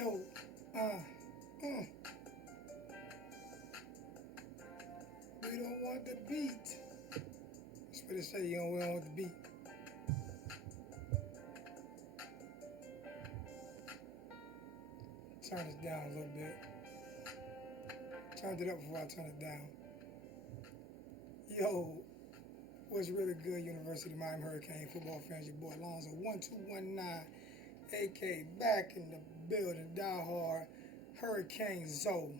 Yo, uh. We don't want the beat. That's what they say, we don't want the beat. Turn this down a little bit. Turned it up before I turn it down. Yo, what's really good, University of Miami Hurricane football fans? Your boy Alonzo, 1219, AK back in the building, die hard, Hurricane Zoe.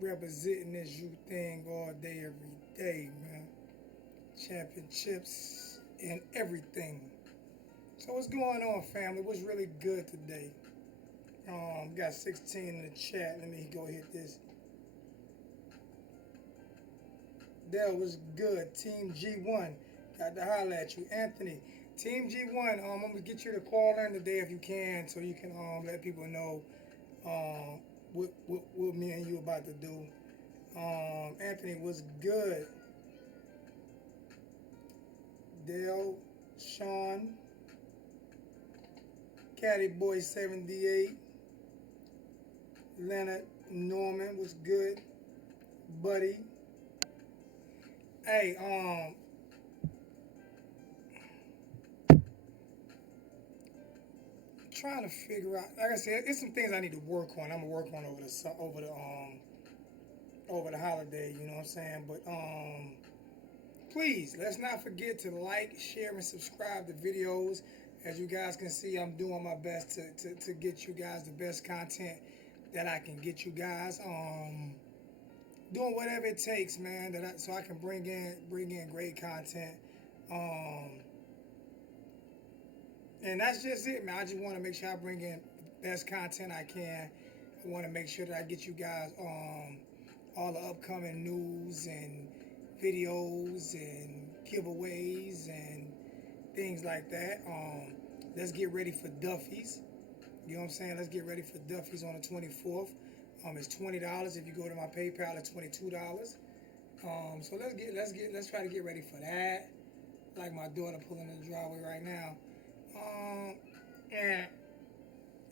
Representing this you thing all day, every day, man. Championships and everything. So what's going on, family? What's really good today? Got 16 in the chat. Let me go hit this. That was good. Team G1. Got to holler at you. Anthony. Team G1, I'm going to get you to call in today if you can, so you can let people know what me and you about to do. Anthony was good. Dale, Sean, Caddy Boy 78, Leonard Norman was good. Buddy. Hey, trying to figure out. Like I said, it's some things I need to work on. I'm gonna work on over the holiday. You know what I'm saying? But please let's not forget to like, share, and subscribe to videos. As you guys can see, I'm doing my best to get you guys the best content that I can get you guys. Doing whatever it takes, man, so I can bring in great content. And that's just it, man. I just want to make sure I bring in the best content I can. I want to make sure that I get you guys all the upcoming news and videos and giveaways and things like that. Let's get ready for Duffy's. You know what I'm saying? Let's get ready for Duffy's on the 24th. It's $20. If you go to my PayPal, it's $22. So let's try to get ready for that. Like my daughter pulling in the driveway right now. And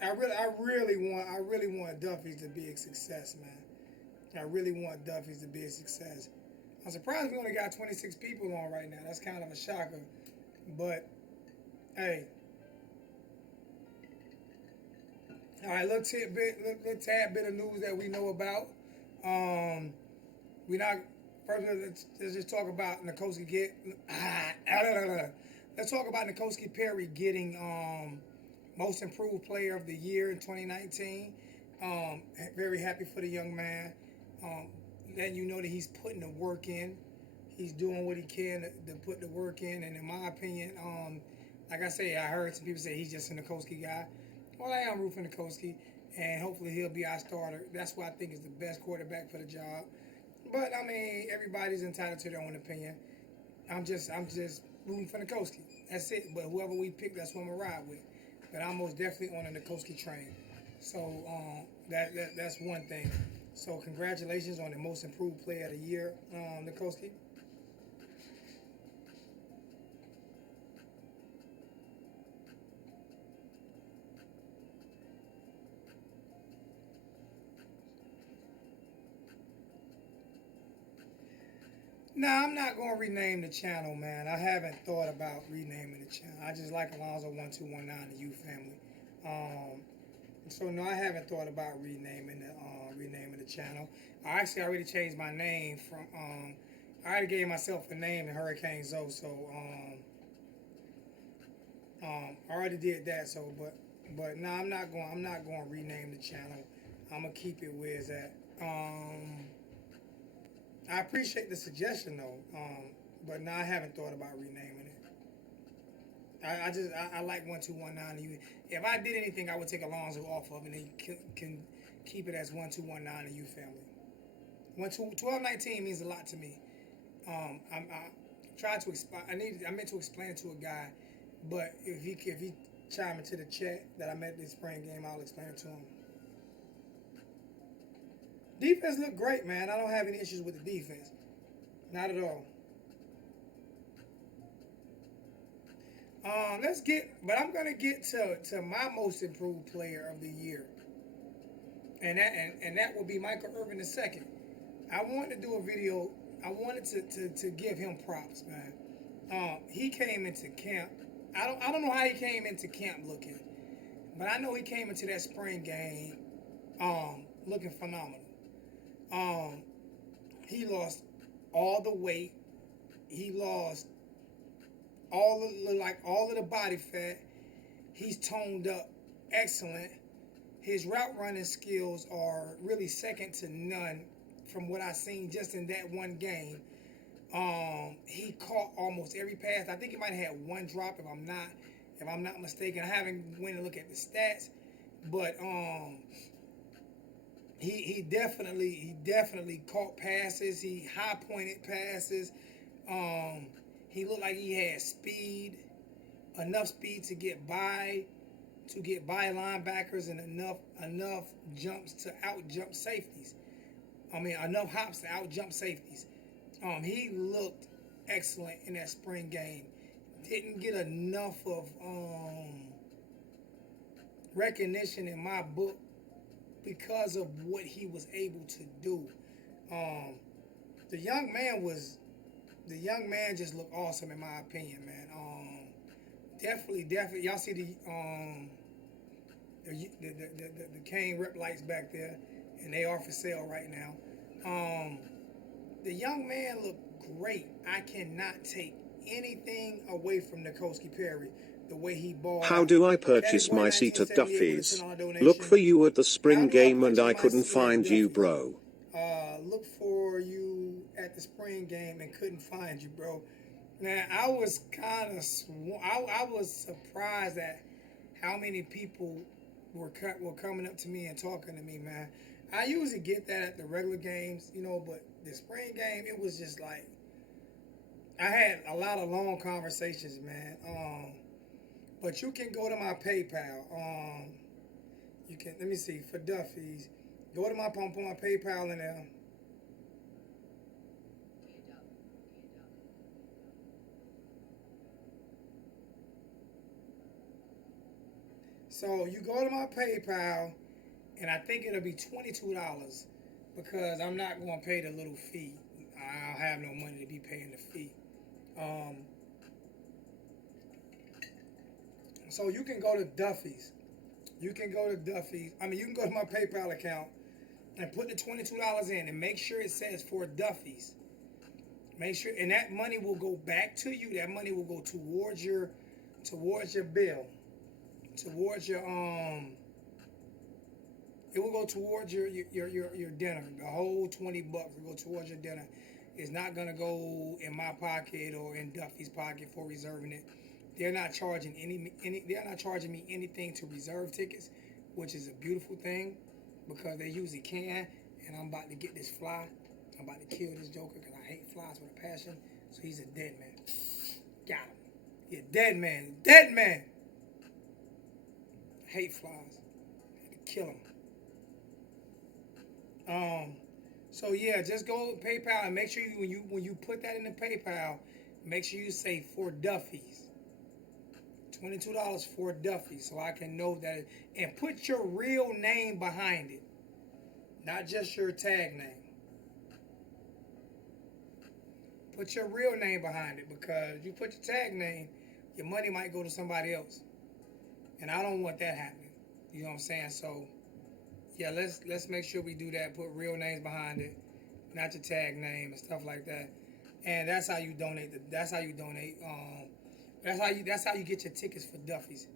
I really want Duffy's to be a success, man. I really want Duffy's to be a success. I'm surprised we only got 26 people on right now. That's kind of a shocker. But hey. All right, little tad bit of news that we know about. Let's just talk about Nikoski Let's talk about Nikoski Perry getting Most Improved Player of the Year in 2019. Very happy for the young man. Letting you know that he's putting the work in. He's doing what he can to put the work in. And in my opinion, like I say, I heard some people say he's just a Nikoski guy. Well, I am rooting for Nikoski, and hopefully he'll be our starter. That's what I think is the best quarterback for the job. But I mean, everybody's entitled to their own opinion. I'm just rooting for Nikoski. That's it. But whoever we pick, that's what I'm gonna ride with. But I'm most definitely on the Nikoski train. So that's one thing. So congratulations on the Most Improved Player of the Year, Nikoski. Nah, I'm not going to rename the channel, man. I haven't thought about renaming the channel. I just like Alonzo 1219, the U family. So no, I haven't thought about renaming the channel. I already changed my name from. I already gave myself a name in Hurricane Zoe. So I already did that. So but no, I'm not going to rename the channel. I'm gonna keep it where it's at. I appreciate the suggestion though, but no, I haven't thought about renaming it. I like 1219. If I did anything, I would take Alonzo off of it and can keep it as 1219 and you family. 1219 means a lot to me. I tried to I meant to explain it to a guy, but if he chime into the chat that I met this spring game, I'll explain it to him. Defense looked great, man. I don't have any issues with the defense. Not at all. but I'm gonna get to my most improved player of the year, and that will be Michael Irvin II. I wanted to do a video. I wanted to give him props, man. He came into camp. I don't know how he came into camp looking, but I know he came into that spring game looking phenomenal. Um, he lost all the weight. He lost all of the body fat. He's toned up, excellent. His route running skills are really second to none from what I've seen just in that one game. He caught almost every pass. I think he might have had one drop if I'm not mistaken. I haven't went and look at the stats, but he definitely caught passes. He high pointed passes. Um, he looked like he had speed, enough speed to get by linebackers, and enough jumps to out jump safeties. I mean, enough hops to out jump safeties. He looked excellent in that spring game. Didn't get enough of recognition in my book because of what he was able to do. Um, the young man just looked awesome in my opinion, man. Definitely. Y'all see the Kane rep lights back there, and they are for sale right now. The young man looked great. I cannot take anything away from Nikosi Perry. The way he balled How out. do I purchase Category my seat at 1978 with a Duffy's? $10 Look donation. for you at the How spring do I game and purchase I my couldn't seat at find you, Duffy's? bro. Look for you at the spring game and couldn't find you, bro. Man, I was kind of I was surprised at how many people were coming up to me and talking to me, man. I usually get that at the regular games, but the spring game, it was just like I had a lot of long conversations, man. But you can go to my PayPal. You can let me see for Duffy's. Go to put my PayPal in there. So you go to my PayPal, and I think it'll be $22 because I'm not going to pay the little fee. I don't have no money to be paying the fee. Um, so you can go to Duffy's. You can go to Duffy's. I mean, you can go to my PayPal account and put the $22 in and make sure it says for Duffy's. Make sure, and that money will go back to you. That money will go towards your bill, towards your It will go towards your dinner. The whole $20 will go towards your dinner. It's not gonna go in my pocket or in Duffy's pocket for reserving it. They're not charging they're not charging me anything to reserve tickets, which is a beautiful thing because they usually can. And I'm about to get this fly. I'm about to kill this joker because I hate flies with a passion. So he's a dead man. Got him. He's a dead man. Dead man. I hate flies. I had to kill him. So yeah, just go to PayPal and make sure when you put that in the PayPal, make sure you say for Duffy's. $22 for Duffy, so I can know that, and put your real name behind it, not just your tag name. Put your real name behind it because if you put your tag name, your money might go to somebody else, and I don't want that happening. You know what I'm saying? So yeah, let's make sure we do that. Put real names behind it, not your tag name and stuff like that. And that's how you donate. That's how you donate. That's how you get your tickets for Duffy's.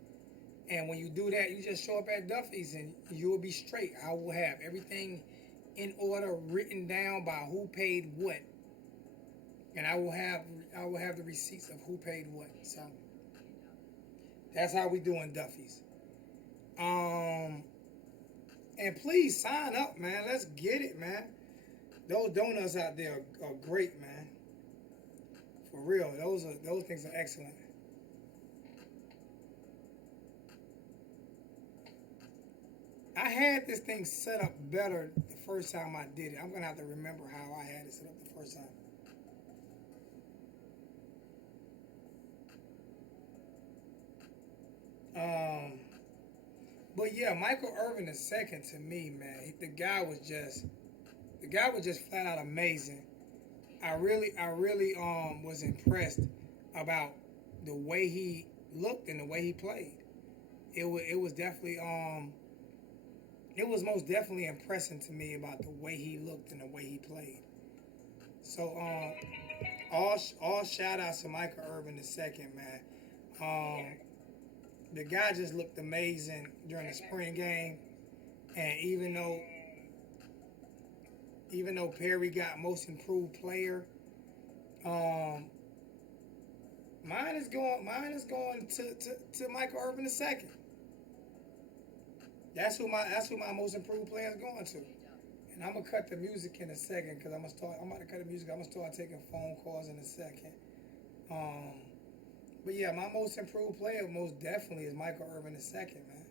And when you do that, you just show up at Duffy's and you will be straight. I will have everything in order, written down by who paid what, and I will have the receipts of who paid what. So that's how we doing Duffy's. And please sign up, man. Let's get it, man. Those donuts out there are great, man. For real, those things are excellent. I had this thing set up better the first time I did it. I'm gonna have to remember how I had it set up the first time. But yeah, Michael Irvin the second to me, man, the guy was just flat out amazing. I really was impressed about the way he looked and the way he played. It was definitely it was most definitely impressing to me about the way he looked and the way he played. So all shout outs to Michael Irvin the second, man. Um, the guy just looked amazing during the spring game, and even though Perry got most improved player, um, mine is going to Michael Irvin the second. That's who my most improved player is going to. And I'm gonna cut the music in a second because I'm about to cut the music. I'm gonna start taking phone calls in a second. Um, but yeah, my most improved player most definitely is Michael Irvin the second, man.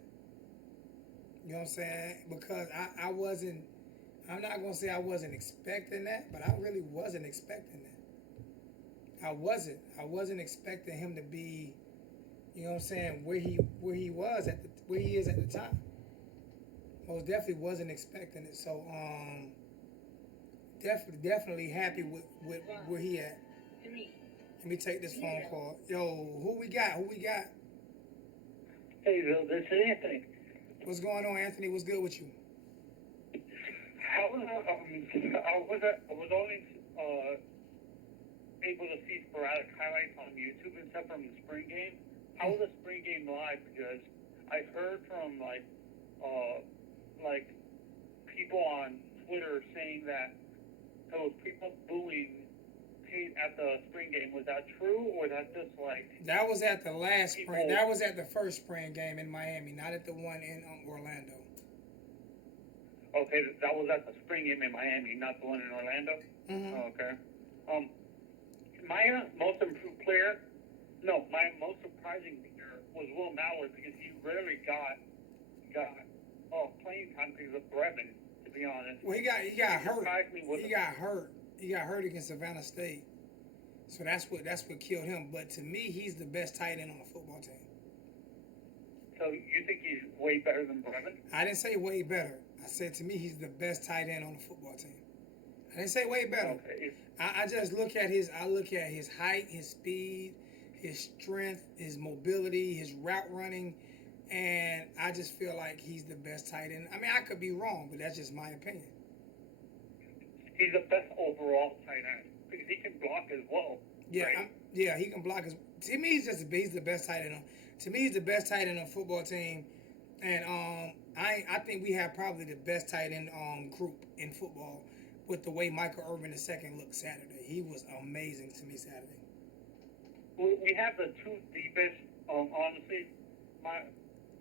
You know what I'm saying? Because I wasn't. I'm not gonna say I wasn't expecting that, but I really wasn't expecting that. I wasn't. I wasn't expecting him to be. You know what I'm saying? Where he was at the where he is at the time. Most definitely wasn't expecting it. So definitely happy with where he at. Let me take this phone call. Yo, who we got? Who we got? Hey, Bill, this is Anthony. What's going on, Anthony? What's good with you? I was only able to see sporadic highlights on YouTube and stuff from the spring game. How was the spring game live? Because I heard from like people on Twitter saying that there was people booing at the spring game. Was that true, or that just like That was at the last people? spring. That was at the first spring game in Miami, not at the one in Orlando. Okay, that was at the spring game in Miami, not the one in Orlando. Mm-hmm. Okay. My most improved player, no, my most surprising player was Will Mallard because he rarely got playing time because of Brevin. To be honest. Well, he got hurt. He got hurt. He got hurt against Savannah State. So that's what killed him. But to me, he's the best tight end on the football team. So you think he's way better than Brevin? I didn't say way better. I said to me, he's the best tight end on the football team. I didn't say way better. Okay. I just look at his height, his speed, his strength, his mobility, his route running, and I just feel like he's the best tight end. I mean, I could be wrong, but that's just my opinion. He's the best overall tight end because he can block as well. Yeah, right? He can block. To me, he's the best tight end. To me, he's the best tight end on the football team, and I think we have probably the best tight end group in football with the way Michael Irvin II looked Saturday. He was amazing to me Saturday. We have the two deepest. Honestly,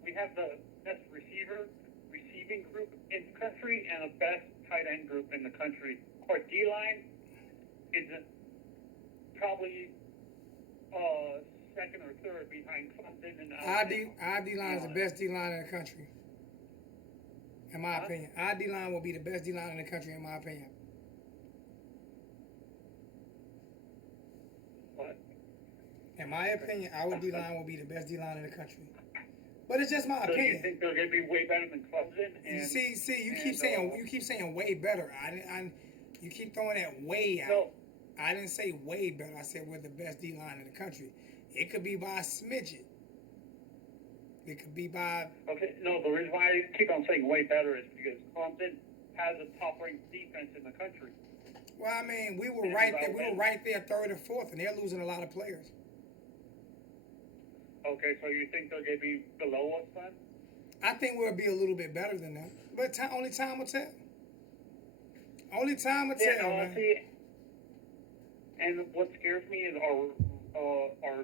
we have the best receiving group in the country and the best tight end group in the country. Our D line is probably second or third behind Clemson and Our D line is the best D line in the country, in my opinion. Our D line will be the best D line in the country, in my opinion. What? In my opinion, our D line will be the best D line in the country. But it's just my So opinion. you think they're going to be way better than Clemson? And, you keep saying way better. You keep throwing that way out. No. I didn't say way better. I said we're the best D line in the country. It could be by a smidget. It could be by. Okay, no. The reason why I keep on saying way better is because Clemson has a top-ranked defense in the country. Well, I mean, we were right there. We were right there, third or fourth, and they're losing a lot of players. Okay, so you think they're going to be below us then? I think we'll be a little bit better than them, but only time will tell. Only time will tell, man. See, and what scares me is our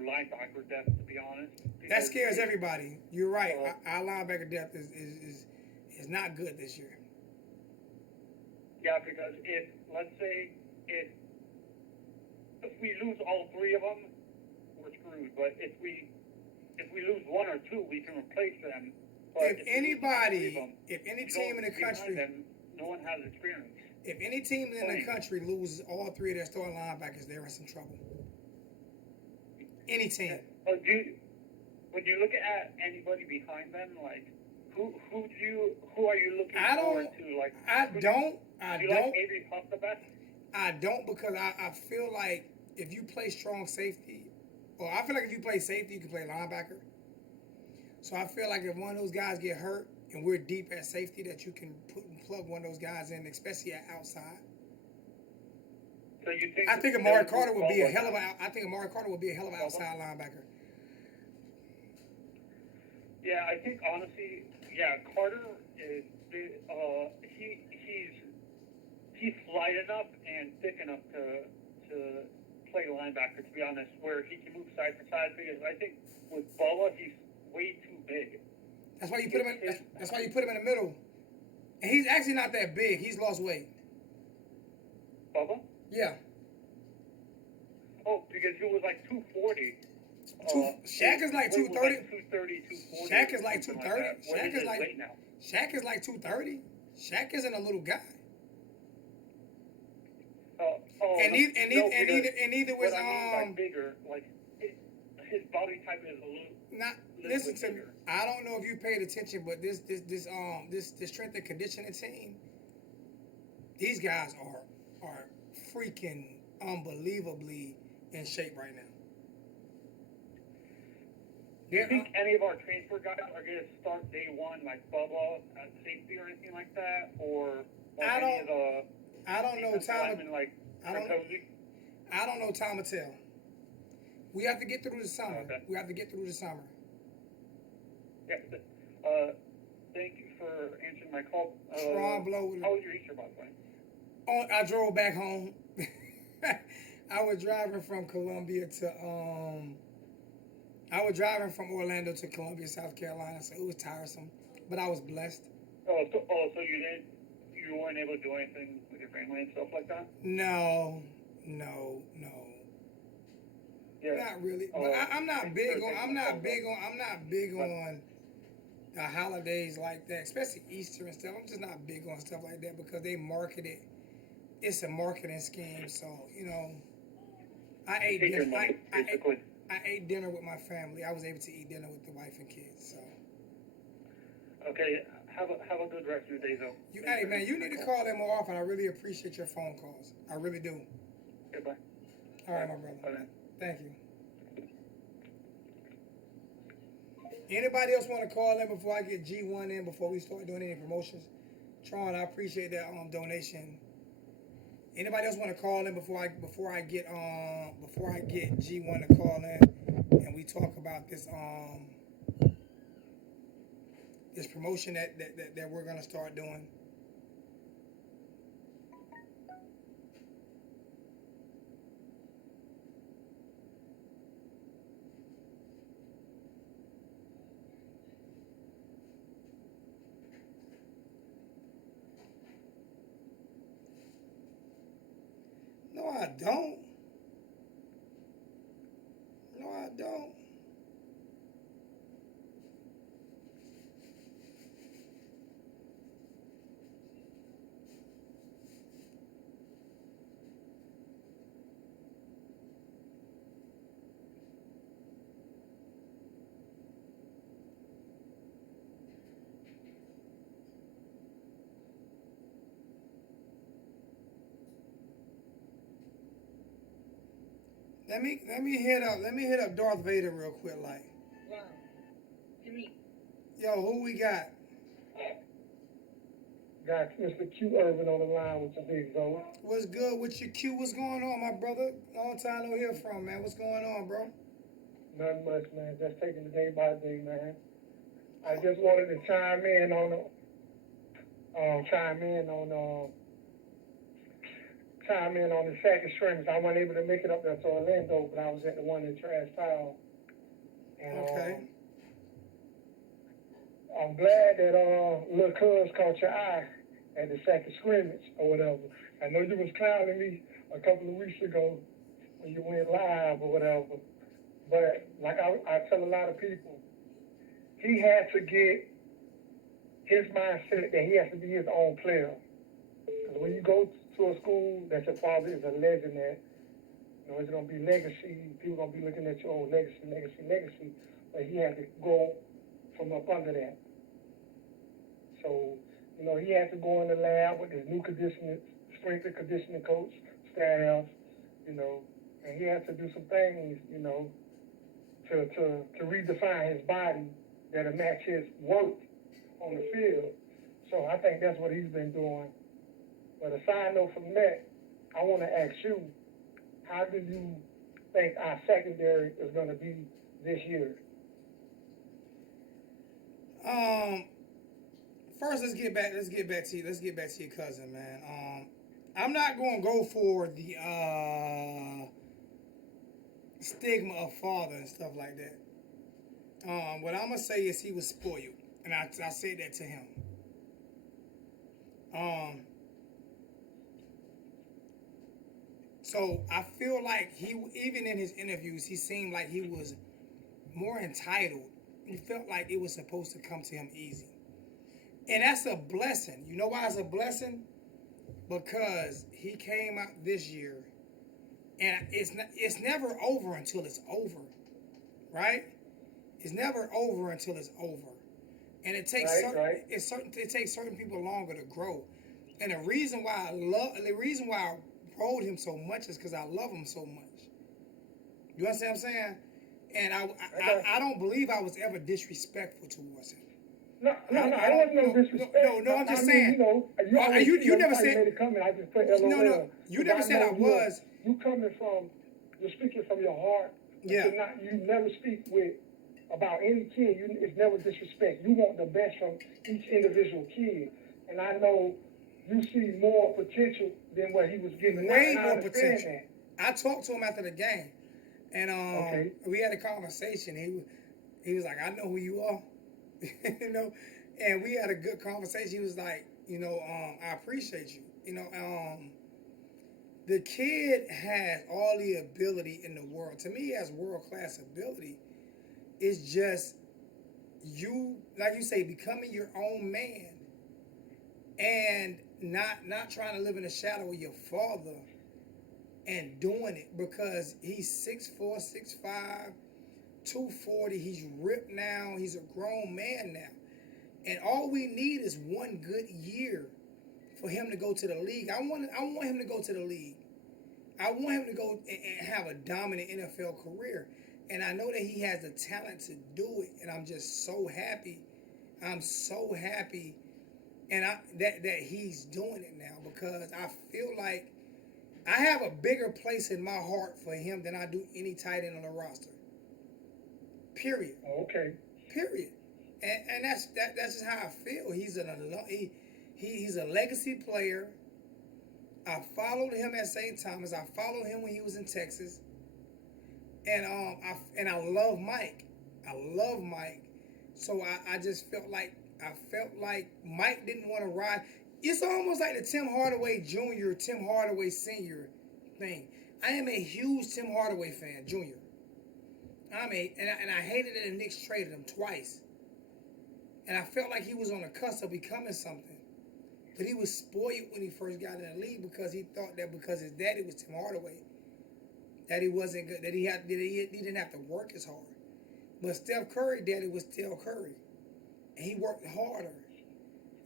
linebacker depth, to be honest. That scares everybody. You're right. Our linebacker depth is not good this year. Yeah, because let's say if we lose all three of them, we're screwed. But if we lose one or two, we can replace them. But if any team in the country, them, no one has experience. If any team in the country loses all three of their starting linebackers, they're in some trouble. Any team. When you look at anybody behind them, like who are you looking I forward don't, to? Like, I who do don't, I you like don't, Avery Huff the best? I don't because I feel like if you play strong safety, or I feel like if you play safety, you can play linebacker. So I feel like if one of those guys get hurt and we're deep at safety, that you can put and plug one of those guys in, especially at outside. So you think I think they'll Amari move Carter would be a Bubba hell of down? a. I think Amari Carter would be a hell of an Bubba? outside linebacker. Yeah, I think honestly, yeah, Carter is he's light enough and thick enough to play linebacker. To be honest, where he can move side for side. Because I think with Bubba, he's way too big. That's why you put him in. That's why you put him in the middle. And he's actually not that big. He's lost weight. Bubba? Yeah. Oh, because he was like 240. Shaq is like Weight was 230. like 230, 240. Shaq is like something 230. that. What is his weight now? Shaq is like 230. Shaq isn't a little guy. And neither was what I mean by bigger, like his body type is a little. Not little listen bit to me. bigger. I don't know if you paid attention, but this strength and conditioning team, these guys are freaking unbelievably in shape right now. Do you think any of our transfer guys are going to start day one, like Bubba at safety or anything like that, or I any don't- of the I don't know time. linemen like I don't. Bertozzi? I don't know time to tell. We have to get through the summer. Okay. We have to get through the summer. Yeah. Thank you for answering my call. Strong blow. How was your Easter, by the way? Oh, I drove back home. I was driving from Columbia to I was driving from Orlando to Columbia, South Carolina, so it was tiresome, but I was blessed. So you weren't able to do anything with your family and stuff like that? No. Yeah. Not really. But I'm not big on the holidays like that, especially Easter and stuff. I'm just not big on stuff like that because they market it. It's a marketing scheme, so I ate Take your dinner. money, basically. I ate dinner with my family. I was able to eat dinner with the wife and kids. So. Okay. Have a good rest of your day, though. Hey man, you need to call them more often. I really appreciate your phone calls. I really do. Goodbye. All right, my brother. Bye. Thank you. Anybody else want to call in before I get G1 in before we start doing any promotions? Tron, I appreciate that donation. Anybody else want to call in before I get G1 to call in and we talk about this this promotion that we're gonna start doing? No, I don't. No, I don't. Let me hit up Darth Vader real quick, like. Wow. Yo, who we got? Got Mr. Q Irvin on the line with the big fella. What's good with your Q? What's going on, my brother? Long time no hear from, man. What's going on, bro? Nothing much, man. Just taking it day by day, man. I just wanted to chime in on the second scrimmage. I wasn't able to make it up there to Orlando, but I was at the one in Trash Town. And Okay. I'm glad that little cuz caught your eye at the second scrimmage or whatever. I know you was clowning me a couple of weeks ago when you went live or whatever. But like I tell a lot of people, he had to get his mindset that he has to be his own player. Because when you go to a school that your father is a legend at, it's going to be legacy. People going to be looking at your own legacy. But he had to go from up under that. So, he had to go in the lab with his new conditioning, strength and conditioning coach, staff, and he had to do some things, to redefine his body that'll match his work on the field. So I think that's what he's been doing. But a side note from that, I want to ask you, how do you think our secondary is going to be this year? Um, First, let's get back. Let's get back to you. Let's get back to your cousin, man. I'm not gonna go for the stigma of father and stuff like that. What I'm gonna say is he was spoiled, and I said that to him. Um, so I feel like even in his interviews, he seemed like he was more entitled. He felt like it was supposed to come to him easy, and that's a blessing. You know why it's a blessing? Because he came out this year, and it's never over until it's over, right? It's never over until it's over, and it takes certain people longer to grow. And the reason why I rode him so much is because I love him so much. You understand what I'm saying? And I don't believe I was ever disrespectful towards him. No, I wasn't no disrespect. No, I'm just saying. You never said. Made a comment. I just put LOL. No, you never said I was. You coming from, you're speaking from your heart. Yeah. You never speak about any kid. It's never disrespect. You want the best from each individual kid, and I know you see more potential than what he was giving. Way more potential. I talked to him after the game, and okay. We had a conversation. He was like, "I know who you are." And we had a good conversation. He was like, I appreciate you. The kid has all the ability in the world. To me, he has world-class ability. It's just you, like you say, becoming your own man and not trying to live in the shadow of your father and doing it, because he's 6'4", 6'5", 240. He's ripped now. He's a grown man now. And all we need is one good year for him to go to the league. I want him to go to the league. I want him to go and have a dominant NFL career. And I know that he has the talent to do it. And I'm just so happy. I'm so happy that he's doing it now, because I feel like I have a bigger place in my heart for him than I do any tight end on the roster. Period. Okay. Period. And that's just how I feel. He's a legacy player. I followed him at St. Thomas. I followed him when he was in Texas. And I love Mike. I love Mike. So I just felt like Mike didn't want to ride. It's almost like the Tim Hardaway Jr., Tim Hardaway Sr. thing. I am a huge Tim Hardaway fan, Jr. And I hated that the Knicks traded him twice. And I felt like he was on the cusp of becoming something. But he was spoiled when he first got in the league, because he thought that because his daddy was Tim Hardaway, that he wasn't good, that he didn't have to work as hard. But Steph Curry daddy was Steph Curry, and he worked harder.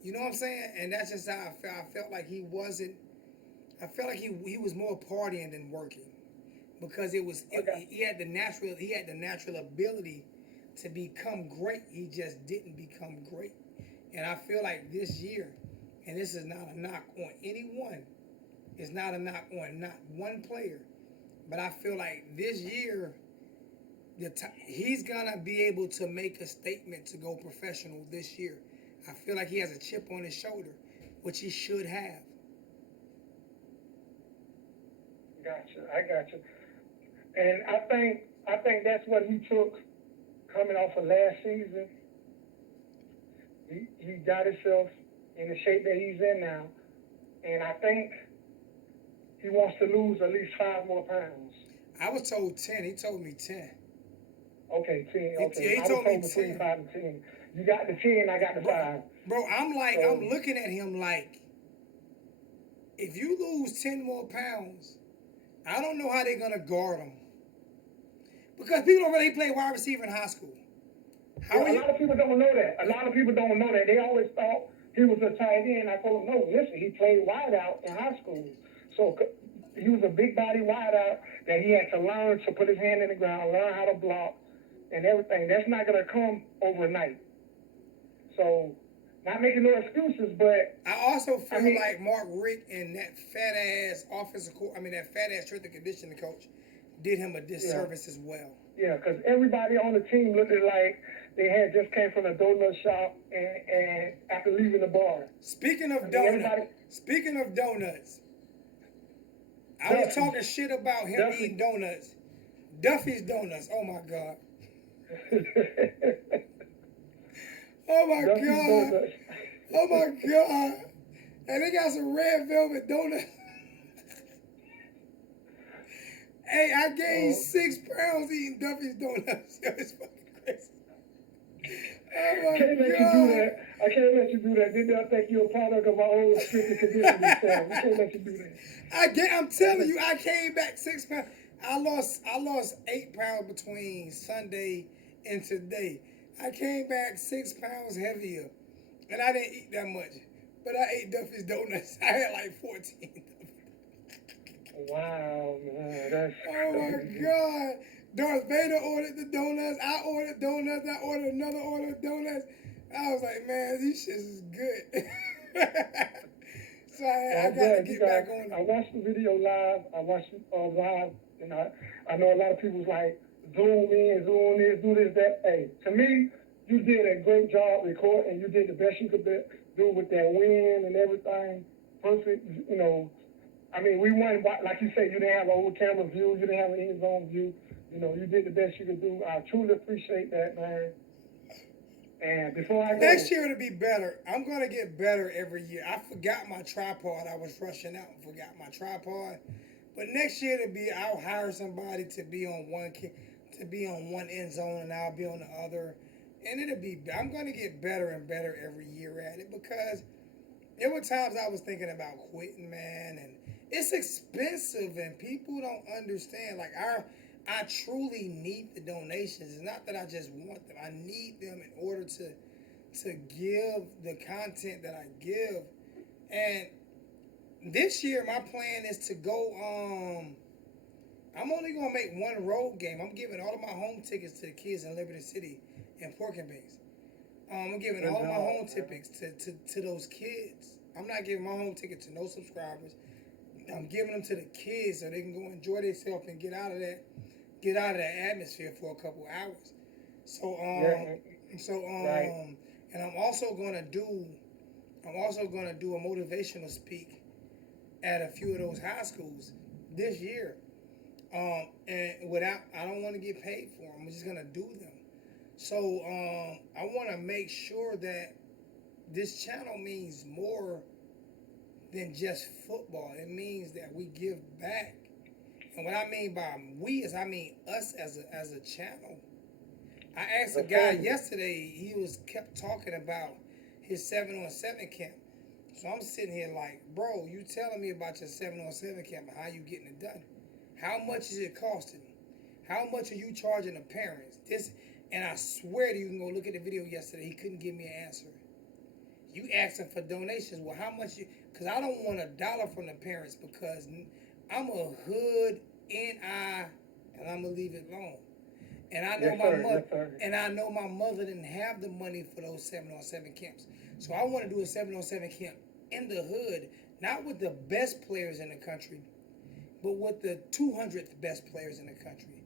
You know what I'm saying? And that's just how I felt. I felt like he wasn't. I felt like he was more partying than working, because he had the natural ability to become great. He just didn't become great. And I feel like this year, and this is not a knock on anyone, it's not a knock on not one player, but I feel like this year, he's gonna be able to make a statement to go professional this year. I feel like he has a chip on his shoulder, which he should have. Gotcha. I gotcha. And I think that's what he took coming off of last season. He got himself in the shape that he's in now, and I think he wants to lose at least 5 more pounds. I was told 10. He told me 10. Okay, 10. Okay. He told me between 10. 5 and 10. You got the 10, I got the 5. Bro, I'm looking at him like, if you lose 10 more pounds, I don't know how they're going to guard him. Because people don't really play wide receiver in high school. A lot of people don't know that. They always thought he was a tight end. I told him, no, listen, he played wideout in high school. So he was a big body wideout that he had to learn to put his hand in the ground, learn how to block and everything. That's not going to come overnight. So, not making no excuses, but I also feel like Mark Richt and that fat ass that fat ass strength and conditioning coach did him a disservice as well. Yeah, because everybody on the team looked like they had just came from a donut shop and after leaving the bar. Speaking of donuts, I was talking shit about him eating donuts. Duffy's Donuts. Oh my God. Oh my Duffy's God. Donuts. Oh my God. And they got some red velvet donuts. Hey, I gained 6 pounds eating Duffy's Donuts. It's fucking crazy. Oh my can't let God. you do that. I can't let you do that. Then they'll think you're a product of our own strictly conditioning self. We can't let you do that. I'm telling you, I came back 6 pounds. I lost 8 pounds between Sunday and today. I came back 6 pounds heavier, and I didn't eat that much. But I ate Duffy's Donuts. I had like 14. Wow, man, that's oh my God. Darth Vader ordered the donuts. I ordered donuts. I ordered another order of donuts. I was like, man, these shits is good. So I got to get back on it. I watched the video live. I watched it live, and I know a lot of people was like, zoom in, zoom this, do this, that. Hey, to me, you did a great job recording. You did the best you could do with that wind and everything. Perfect, you know. I mean, we won, like you said, you didn't have an old camera view. You didn't have an end zone view. You know, you did the best you could do. I truly appreciate that, man. And before I go... Next year it'll be better. I'm going to get better every year. I forgot my tripod. I was rushing out and forgot my tripod. But next year it'll be, I'll hire somebody to be on one end zone and I'll be on the other. And I'm going to get better and better every year at it because there were times I was thinking about quitting, man. And it's expensive and people don't understand. Like, I truly need the donations. It's not that I just want them. I need them in order to give the content that I give. And this year, my plan is to go, I'm only going to make one road game. I'm giving all of my home tickets to the kids in Liberty City and Pork and Beans. I'm giving all of my home tickets to those kids. I'm not giving my home ticket to no subscribers. I'm giving them to the kids so they can go enjoy themselves and get out of that atmosphere for a couple hours. So and I'm also gonna do a motivational speak at a few of those high schools this year. And I don't want to get paid for them. I'm just gonna do them. So I want to make sure that this channel means more than just football. It means that we give back. And what I mean by we is I mean us as a channel. I asked a guy yesterday, he kept talking about his 7-on-7 camp. So I'm sitting here like, bro, you telling me about your 7-on-7 camp and how you getting it done. How much is it costing? How much are you charging the parents? And I swear to you, can go look at the video yesterday, he couldn't give me an answer. You asking for donations. Well, how much because I don't want $1 from the parents because I'm a hood NI and I'm gonna leave it alone. And I know my mother didn't have the money for those 7-on-7 camps. So I want to do a 7-on-7 camp in the hood, not with the best players in the country, but with the 200th best players in the country.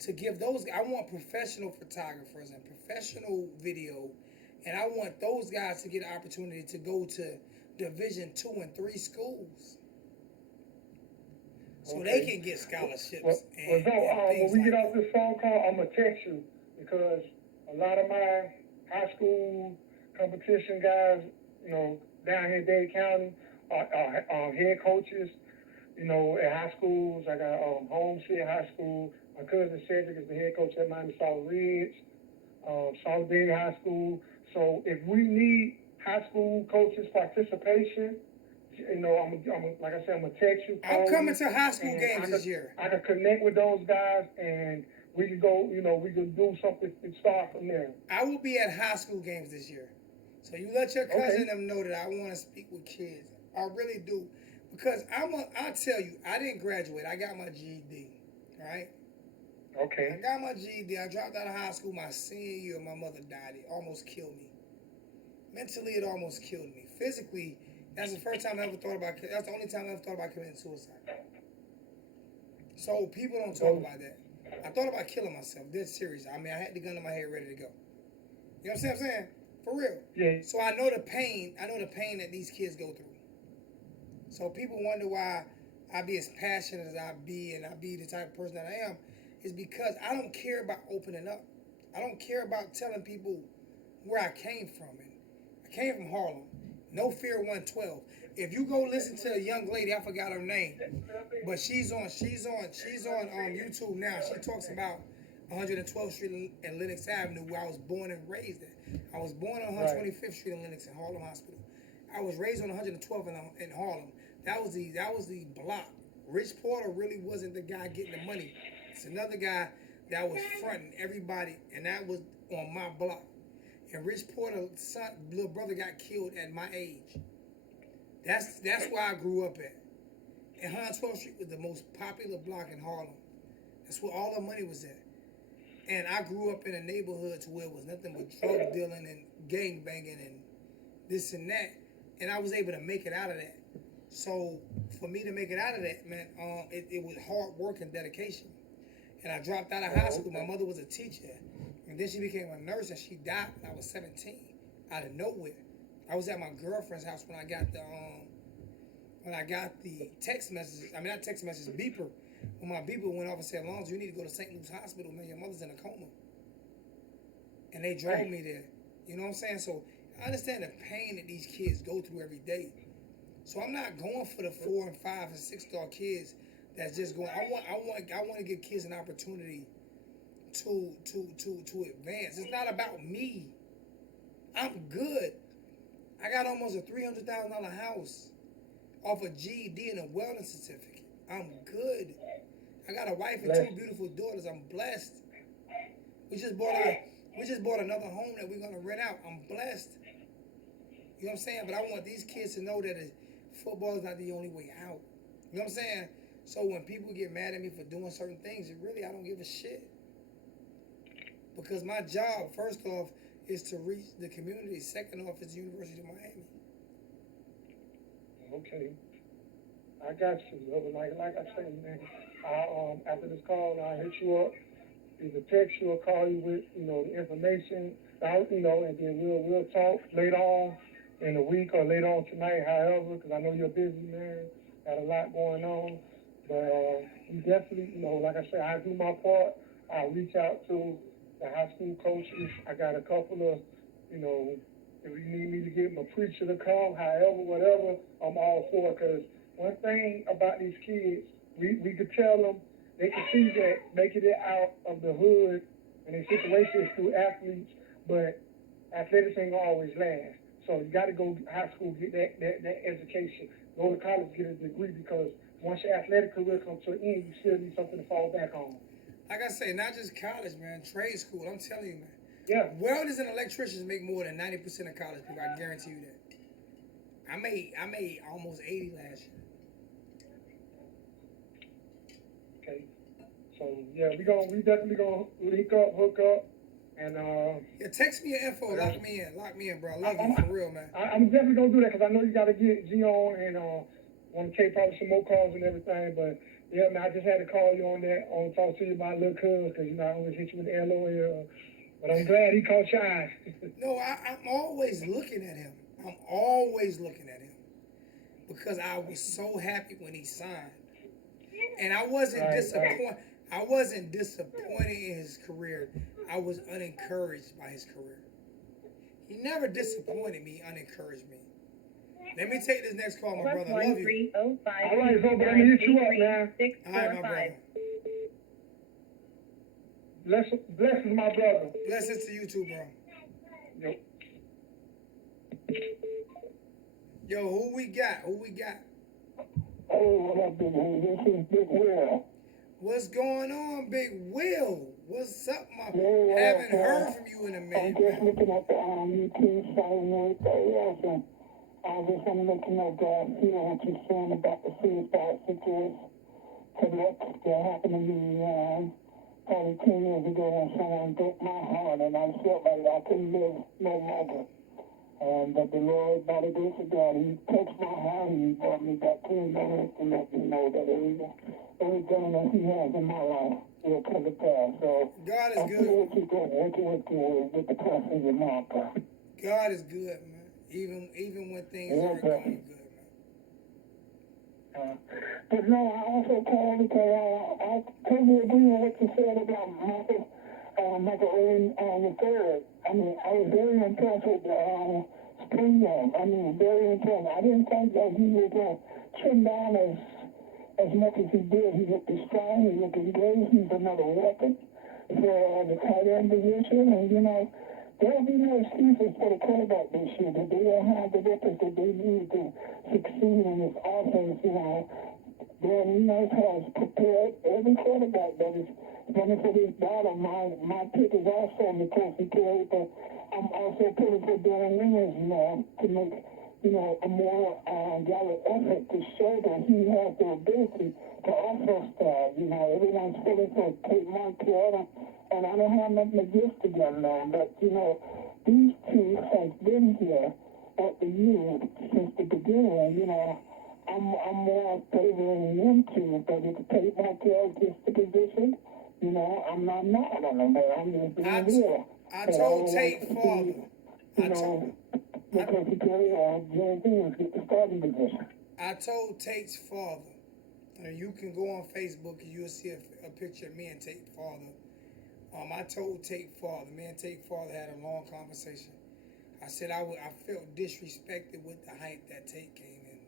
To give those, I want professional photographers and professional video, and I want those guys to get an opportunity to go to Division 2 and 3 schools. So they can get scholarships. When we get off this phone call, I'm going to text you because a lot of my high school competition guys, you know, down here in Dade County are head coaches, you know, at high schools. I got Homestead High School. My cousin Cedric is the head coach at Miami South Ridge, South Dade High School. So if we need high school coaches' participation, you know, I'm like I said, I'm gonna text you. I'm coming to high school games this year. I can connect with those guys, and we can go. You know, we can do something and start from there. I will be at high school games this year. So you let your cousin Okay. and them know that I want to speak with kids. I really do. Because I'll tell you, I didn't graduate. I got my GED. Right? I Okay. got my GED. I dropped out of high school my senior year. My mother died. It almost killed me. Mentally, it almost killed me. Physically, that's the first time I ever thought about. That's the only time I ever thought about committing suicide. So people don't talk Those. about that. I thought about killing myself. Dead serious. I mean, I had the gun in my head ready to go. You know what I'm saying? For real. Yeah. So I know the pain. I know the pain that these kids go through. So people wonder why I be as passionate as I be and I be the type of person that I am, is because I don't care about opening up. I don't care about telling people where I came from. And I came from Harlem. No Fear 112. If you go listen to a young lady, I forgot her name, but she's on YouTube now. She talks about 112th Street and Lenox Avenue, where I was born and raised at. I was born on Right. 125th Street in Lenox in Harlem Hospital. I was raised on 112th in Harlem. That was the block. Rich Porter really wasn't the guy getting the money. It's another guy that was fronting everybody, and that was on my block. And Rich Porter's son, little brother, got killed at my age. That's where I grew up at. And 112th Street was the most popular block in Harlem. That's where all the money was at. And I grew up in a neighborhood to where it was nothing but drug dealing and gang banging and this and that. And I was able to make it out of that. So for me to make it out of that, man, it was hard work and dedication. And I dropped out of high school. My mother was a teacher. And then she became a nurse and she died when I was 17. Out of nowhere. I was at my girlfriend's house when I got the text messages. I mean, not text messages, beeper. When my beeper went off and said, Alonzo, you need to go to St. Luke's Hospital, man. Your mother's in a coma. And they drove me there. You know what I'm saying? So I understand the pain that these kids go through every day. So I'm not going for the 4 and 5 and 6-star kids that's just going. I want to give kids an opportunity to advance. It's not about me. I'm good. I got almost a $300,000 house off a GED and a wellness certificate. I'm good. I got a wife and 2 beautiful daughters. I'm blessed. We just bought another home that we're gonna rent out. I'm blessed. You know what I'm saying? But I want these kids to know that football is not the only way out. You know what I'm saying? So when people get mad at me for doing certain things, I don't give a shit. Because my job, first off, is to reach the community. Second off, is the University of Miami. Okay. I got you, brother. Like I said, man, after this call, I'll hit you up, either text you or call you with, the information, and then we'll talk later on in the week or later on tonight, however, because I know you're busy, man, got a lot going on, but you definitely, like I said, I do my part. I'll reach out to the high school coaches. I got a couple of, if you need me to get my preacher to come, however, whatever, I'm all for it, because one thing about these kids, we could tell them, they can see that making it out of the hood and their situations through athletes, but athletics ain't gonna always last. So you got to go to high school, get that education, go to college, get a degree, because once your athletic career comes to an end, you still need something to fall back on. Like I say, not just college, man, trade school. I'm telling you, man. Yeah. Welders and electricians make more than 90% of college people. I guarantee you that. I made almost 80 last year. Okay. So yeah, we definitely gonna link up, hook up, and Yeah, text me your info. Lock me in, bro. I love you for real, man. I'm definitely gonna do that because I know you gotta get G on and want to take probably some more calls and everything. But yeah, man, I just had to call you on that, talk to you about little cuz, because I always hit you with the LOL. But I'm glad he caught your eye. No, I'm always looking at him. I'm always looking at him because I was so happy when he signed, and I wasn't disappointed. Right. I wasn't disappointed in his career. I was unencouraged by his career. He never disappointed me, unencouraged me. Let me take this next call, my brother. I love you. All right, so I'm gonna hit you up, man. All right, my brother. Blessings, my brother. Blessings to you too, bro. Yep. Yo, who we got? Oh, what up, Big Will? This is Big Will. What's going on, Big Will? What's up, my? Very well, Haven't sir. heard from you in a I'm minute, just man. looking at the YouTube site and everything else, and I just want to let you know, God, hear what you're saying about the suicide situation. That happened to me probably 10 years ago when someone broke my heart, and I felt like I couldn't live no longer. But the Lord, by the grace of God, He touched my heart and He brought me back to remembrance to let me know that everything that He has in my life will come to pass. So God I is see good. what you're doing, what you're working with the person in your mouth. God is good, man. Even when things Yeah, aren't brother. going good, man. But no, I also called because I totally agree with what you said about Michael Owen the third. I mean, I was very impressed with the spring game. I mean, very impressed. I didn't think that he was going to trim down as much as he did. He looked strong. He looked engaged. He's another weapon for the tight end position. And, you know, there'll be no excuses for the quarterback this year. That they don't have the weapons that they need to succeed in this offense, you know. Dan Enos has prepared every quarterback that is running for this battle. My pick is also McCoy Perry, but I'm also pulling for Darren Williams, you know, to make, you know, a more gallant effort to show that he has the ability to also start. You know, everyone's pulling for Tate Montreal, and I don't have nothing against the young man, but, you know, these two have been here at the U since the beginning, you know. I'm more favoring them two, but if Tate Montreal gets the position, you know, I'm not mad on them, but I'm just being real. I And I told don't Tate want to father. see, you know, McCoy Perry or James Williams get the starting position. I told Tate's father. And you can go on Facebook and you'll see a picture of me and Tate's father. I told Tate father. Me and Tate father had a long conversation. I said I felt disrespected with the hype that Tate came in with.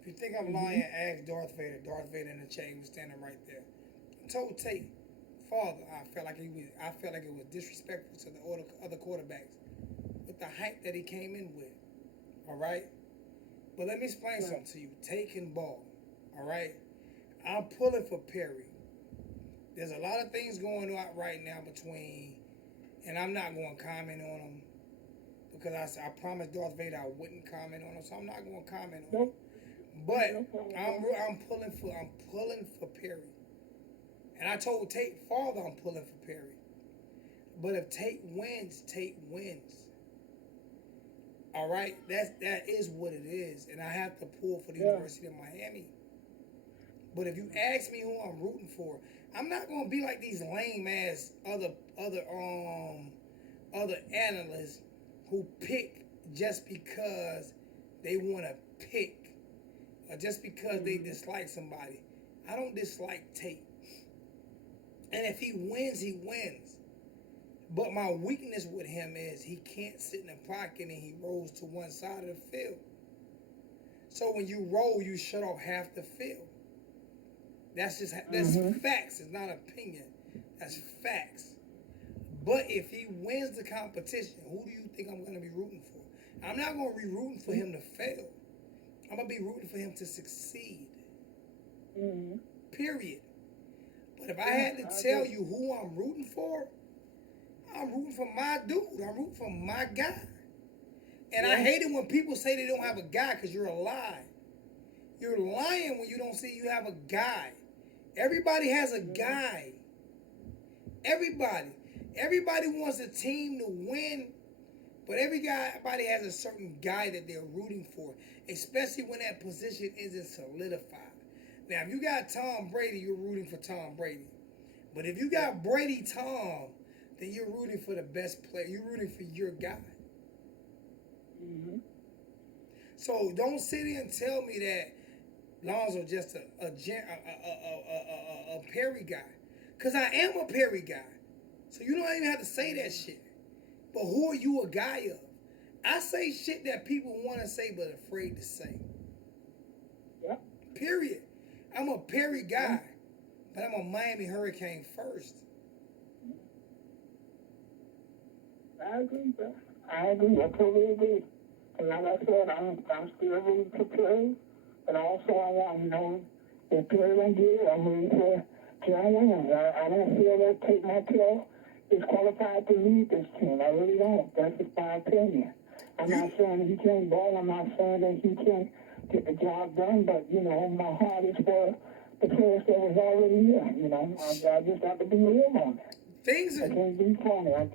If you think I'm lying, ask Darth Vader. Darth Vader in the chain was standing right there. I told Tate, father, I felt like it was disrespectful to the other quarterbacks with the hype that he came in with. All right, but let me explain something to you. Tate can ball. All right, I'm pulling for Perry. There's a lot of things going on right now between, and I'm not going to comment on them because I promised Darth Vader I wouldn't comment on them, so I'm not going to comment on them. But I'm pulling for Perry, and I told Tate father I'm pulling for Perry. But if Tate wins, Tate wins. All right, that is what it is, and I have to pull for the University of Miami. But if you ask me who I'm rooting for, I'm not gonna be like these lame ass other analysts who pick just because they want to pick or just because they dislike somebody. I don't dislike Tate, and if he wins, he wins. But my weakness with him is he can't sit in the pocket and he rolls to one side of the field. So when you roll, you shut off half the field. That's facts. It's not opinion. That's facts. But if he wins the competition, who do you think I'm going to be rooting for? I'm not going to be rooting for him to fail. I'm going to be rooting for him to succeed. Period. But if I had to tell you who I'm rooting for, I'm rooting for my dude. I'm rooting for my guy. And I hate it when people say they don't have a guy because you're a lie. You're lying when you don't say you have a guy. Everybody has a guy. Everybody. Everybody wants a team to win, but everybody has a certain guy that they're rooting for, especially when that position isn't solidified. Now, if you got Tom Brady, you're rooting for Tom Brady. But if you got Brady Tom, then you're rooting for the best player. You're rooting for your guy. So don't sit here and tell me that Alonzo just a Perry guy. Because I am a Perry guy. So you don't even have to say that shit. But who are you a guy of? I say shit that people want to say but afraid to say. Period. I'm a Perry guy. But I'm a Miami Hurricane first. I agree, bro. I totally agree. And like I said, I'm still rooting for Perry. But also, I want to know if Perry don't get it, I'm rooting for John Williams. I don't feel that Tate Martell is qualified to lead this team. I really don't. That's just my opinion. I'm You not saying that he can't ball. I'm not saying that he can't get the job done. But, you know, my heart is for the players that was already here. You know, I just have to be real on that. things I are can't be funny.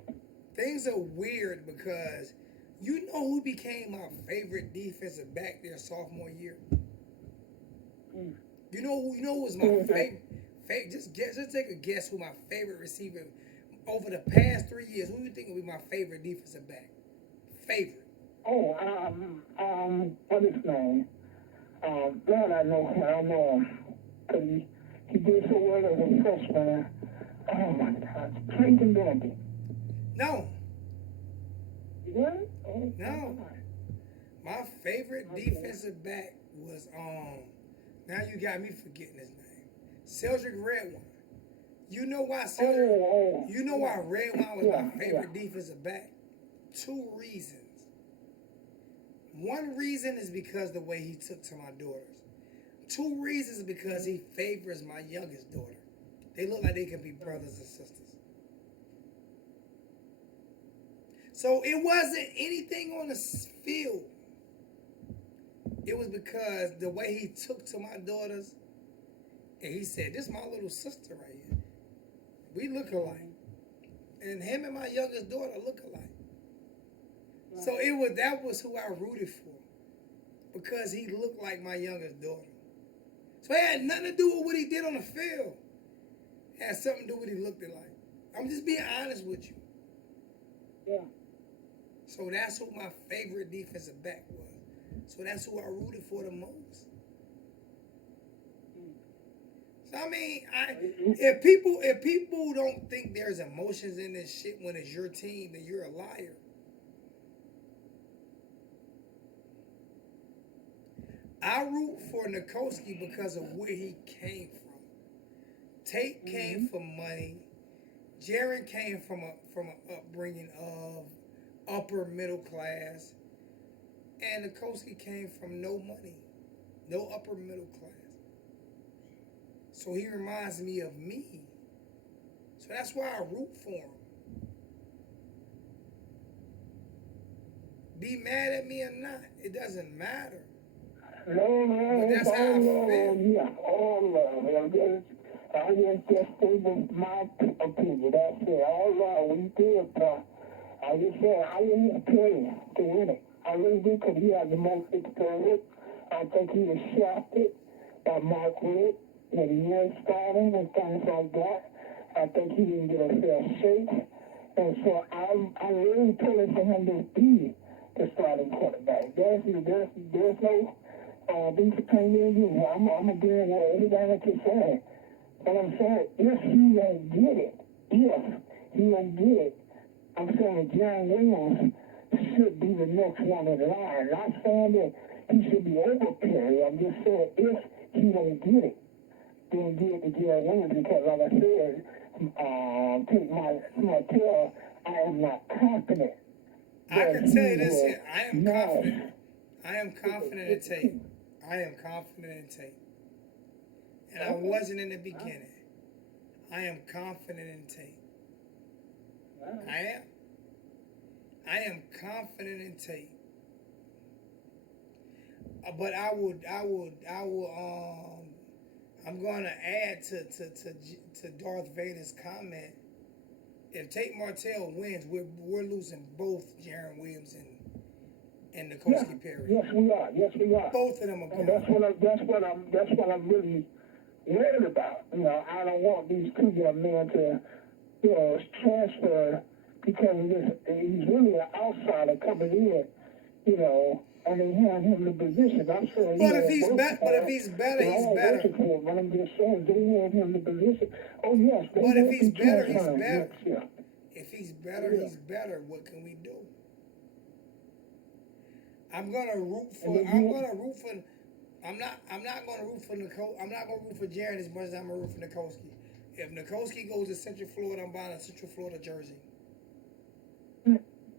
things are weird because you know who became my favorite defensive back their sophomore year. Mm. You know who was my Who is that? favorite. Just take a guess who my favorite receiver over the past 3 years. Who you think will be my favorite defensive back? Favorite. Oh, what is his name? Lord, I know him. Because he did so well as a freshman. Oh, my God. Clayton Bandy. No, What? Oh, no. God. My favorite Okay. defensive back was now you got me forgetting his name. Cedric Redwine. You know why Cedric Oh. You know why Redwine was Yeah, my favorite defensive back? 2 reasons. One reason is because the way he took to my daughters. 2 reasons is because he favors my youngest daughter. They look like they can be brothers and sisters. So it wasn't anything on the field. It was because the way he took to my daughters, and he said, "This is my little sister right here. We look alike." And him and my youngest daughter look alike. So that was who I rooted for. Because he looked like my youngest daughter. So it had nothing to do with what he did on the field. It had something to do with what he looked like. I'm just being honest with you. Yeah. So that's who my favorite defensive back was. So that's who I rooted for the most. So I mean, if people don't think there's emotions in this shit when it's your team, then you're a liar. I root for Nikoski because of where he came from. Tate came from money. Jaron came from an upbringing of upper middle class, and Nikoski came from no money, no upper middle class. So he reminds me of me. So that's why I root for him. Be mad at me or not, it doesn't matter. No, But it's that's how I all love. feel. Yeah, all love. I just stated my opinion. That's it. All love. We did, I just said I didn't play to win it. I really did because he had the most experience. I think he was shafted by Mark Witt when he was starting and things like that. I think he didn't get a fair shake. And so I'm really pulling for him to be the starting quarterback. There's no these between me and you. I'm gonna do everything that you say. But I'm saying if he don't get it, I'm saying John Williams should be the next one in line. Not saying that he should be over Perry. I'm just saying if he don't get it, then give it to John Williams because like I said, take my Martell, I am not confident. I can tell you this will here. I am not. confident. I am confident in Tate. I am confident in Tate. And I wasn't in the beginning. I am confident in Tate. I am confident in Tate. But I'm going to add to Darth Vader's comment. If Tate Martell wins, we're losing both Jaron Williams and Nikoski Perry. Yes, we are. Both of them are And gone. that's what I'm really worried about. You know, I don't want these 2 young men to, transfer because of this. He's really an outsider coming in, and they hand him the position. I'm saying, But if he's better, he's better. But I'm just saying, they hand him the position. Oh yes, they But will if he's be better, he's transferring better. next year. If he's better, he's better. What can we do? I'm not gonna root for Nicole. I'm not gonna root for Jaron as much as I'm gonna root for Nikoski. If Nikoski goes to Central Florida, I'm buying a Central Florida jersey.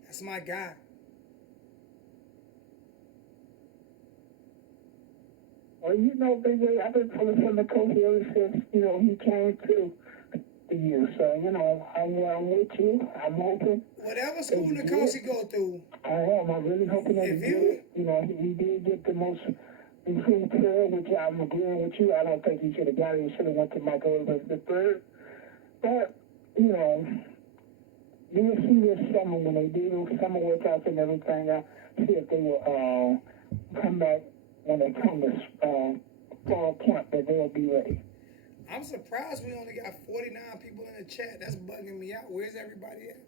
That's my guy. Well, baby, I've been pulling from the coach ever since, he came to the year. So, I'm with you. I'm hoping Whatever that school he the get coach it. he go through, I am. I'm really hoping that he if get you it. He did get the most improved player, which I'm agreeing with you. I don't think he should have got it. He should have went to Michael Irvin the third. But, we'll see this summer when they do summer workouts and everything. I'll see if they will come back when they come to fall camp, that they'll be ready. I'm surprised we only got 49 people in the chat. That's bugging me out. Where's everybody at?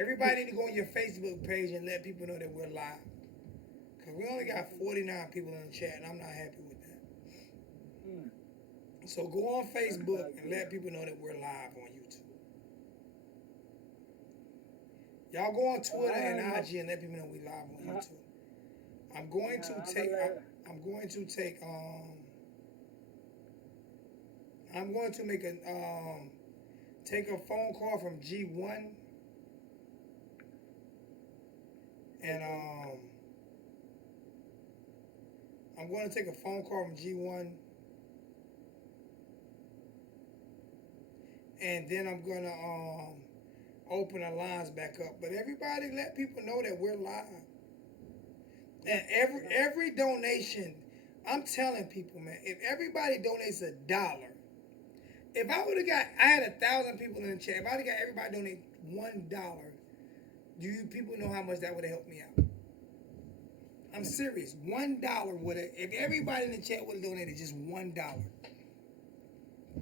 Everybody need to go on your Facebook page and let people know that we're live. Because we only got 49 people in the chat, and I'm not happy with that. So go on Facebook and let people know that we're live on YouTube. Y'all go on Twitter and IG and let people know we live on YouTube. I'm going to take make take a phone call from G1 and I'm going to take a phone call from G1 and then I'm going to open the lines back up. But everybody let people know that we're live. And every donation, I'm telling people, man, if everybody donates $1, if I would have I had 1,000 people in the chat, if I would have got everybody donate $1, do you people know how much that would have helped me out? I'm serious. $1 would have, if everybody in the chat would have donated just $1,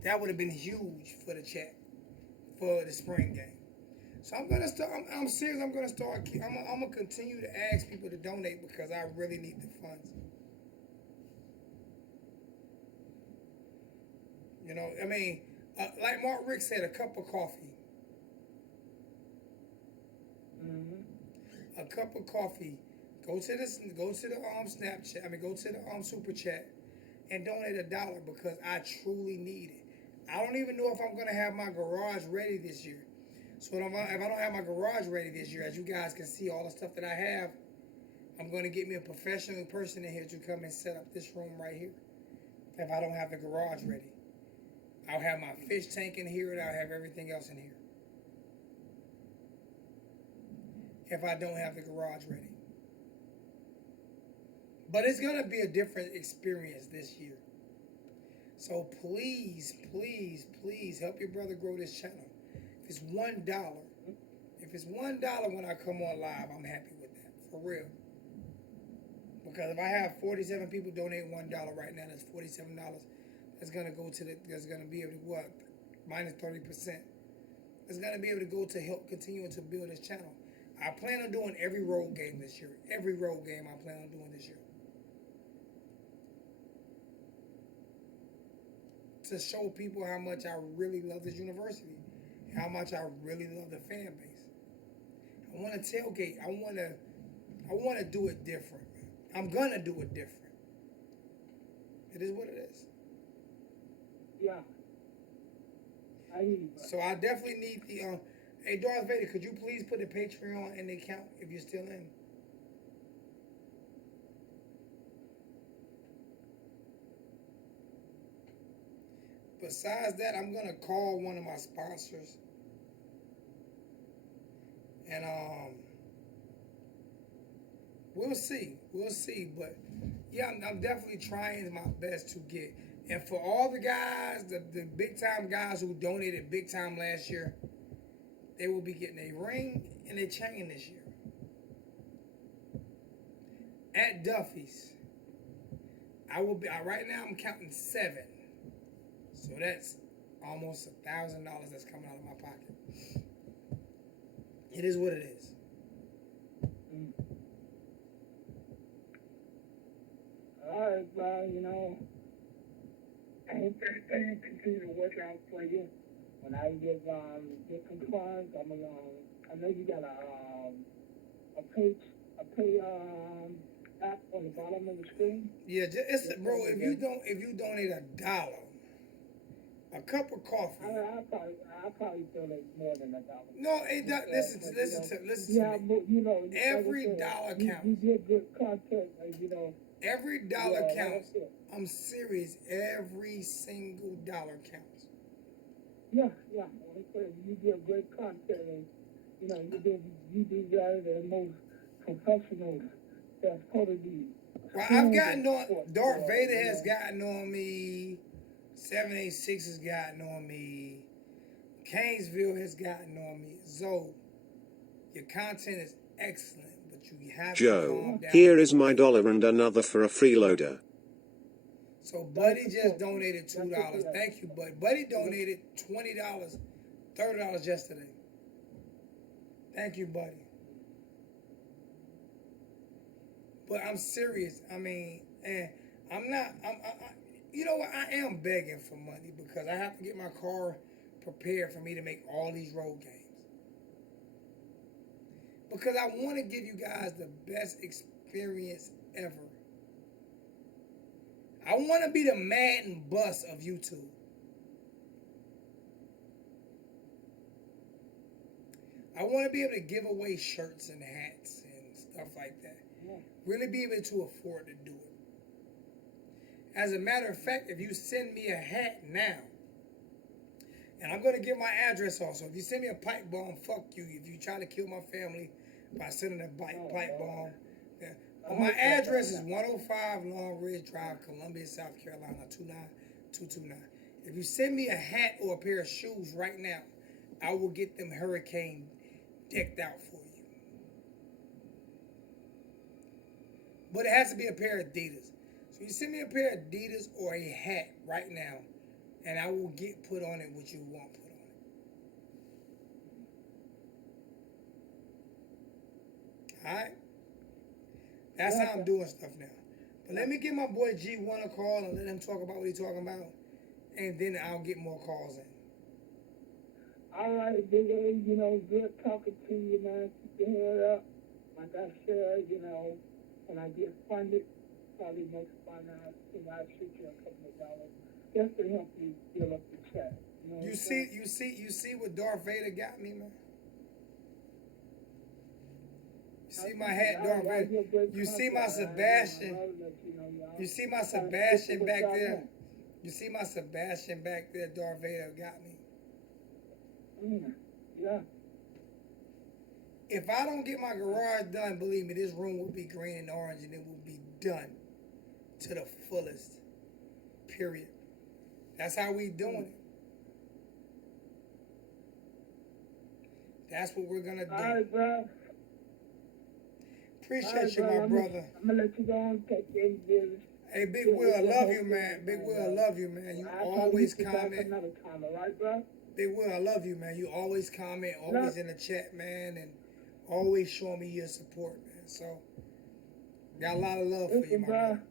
that would have been huge for the chat for the spring game. So I'm gonna start. I'm serious. I'm gonna start. I'm gonna continue to ask people to donate because I really need the funds. I mean, like Mark Rick said, a cup of coffee. A cup of coffee. Go to the Snapchat. Go to the super chat and donate $1 because I truly need it. I don't even know if I'm gonna have my garage ready this year. So if I don't have my garage ready this year, as you guys can see all the stuff that I have, I'm going to get me a professional person in here to come and set up this room right here. If I don't have the garage ready, I'll have my fish tank in here and I'll have everything else in here. If I don't have the garage ready. But it's going to be a different experience this year. So please, please, please help your brother grow this channel. If it's $1, when I come on live, I'm happy with that, for real. Because if I have 47 people donate $1 right now, that's $47. That's gonna go to that's gonna be able to minus 30%. It's gonna be able to go to help continue to build this channel. I plan on doing every road game this year. Every road game I plan on doing this year. To show people how much I really love this university. How much I really love the fan base. I want to tailgate. I want to do it different. I'm gonna do it different. It is what it is. Yeah. I hear you. So I definitely need the. Hey, Darth Vader, could you please put the Patreon in the account if you're still in? Besides that, I'm gonna call one of my sponsors. And we'll see, but yeah, I'm definitely trying my best to get. And for all the guys, the big time guys who donated big time last year, they will be getting a ring and a chain this year. At Duffy's, I will be. Right now, I'm counting 7, so that's almost $1,000 that's coming out of my pocket. It is what it is. All right, bro, I hope everything continue to work out for you. When I get compliant, I know you got a pay app on the bottom of the screen. Yeah, bro. If you donate $1, a cup of coffee. I'll probably donate more than $1. No, listen to yeah, me. But Every dollar counts. You get good content, Every dollar Yeah, like I counts. said. I'm serious. Every single dollar counts. Yeah, yeah. Like I said, you give great content, and you do that the most professional that's probably Well, I've proven gotten on. sports Darth world, Vader has gotten on me. 786 has gotten on me. Canesville has gotten on me. Zoe, your content is excellent, but you have to Joe, calm down here with is the my weight. dollar and another for a freeloader. So That's Buddy just support you. donated $2. That's what you have. Thank you, Buddy. Buddy donated $20, $30 yesterday. Thank you, Buddy. But I'm serious. I mean, and I'm not. You know what? I am begging for money because I have to get my car prepared for me to make all these road games. Because I want to give you guys the best experience ever. I want to be the Madden bus of YouTube. I want to be able to give away shirts and hats and stuff like that. Really be able to afford to do it. As a matter of fact, if you send me a hat now, and I'm going to give my address also. If you send me a pipe bomb, fuck you. If you try to kill my family by sending a pipe bomb. Yeah. Well, my address is 105 Long Ridge Drive, Columbia, South Carolina, 29229. If you send me a hat or a pair of shoes right now, I will get them hurricane decked out for you. But it has to be a pair of Adidas. So you send me a pair of Adidas or a hat right now, and I will get put on it what you want put on it. Alright? That's how I'm doing stuff now. But let me give my boy G1 a call and let him talk about what he's talking about. And then I'll get more calls in. All right, Big A, good talking to you, man. Keep your head up. Like I said, when I get funded, probably next fund I'll shoot you a couple of dollars just to help you fill up the check. You see what Darth Vader got me, man? You see my hat, Darth Vader? You see my Sebastian? You see my Sebastian back there? You see my Sebastian back there, Darth Vader got me. Yeah. If I don't get my garage done, believe me, this room will be green and orange and it will be done to the fullest. Period. That's how we doing it. That's what we're gonna do. All right, bro. Appreciate you, my brother. I'm gonna let you go and take care of your business. Hey, Big Will, I love you, man. Big Will, I love you, man. You always comment. Another time, all right, bro? Big Will, I love you, man. You always comment, always in the chat, man, and always showing me your support, man. So, got a lot of love for you, my brother.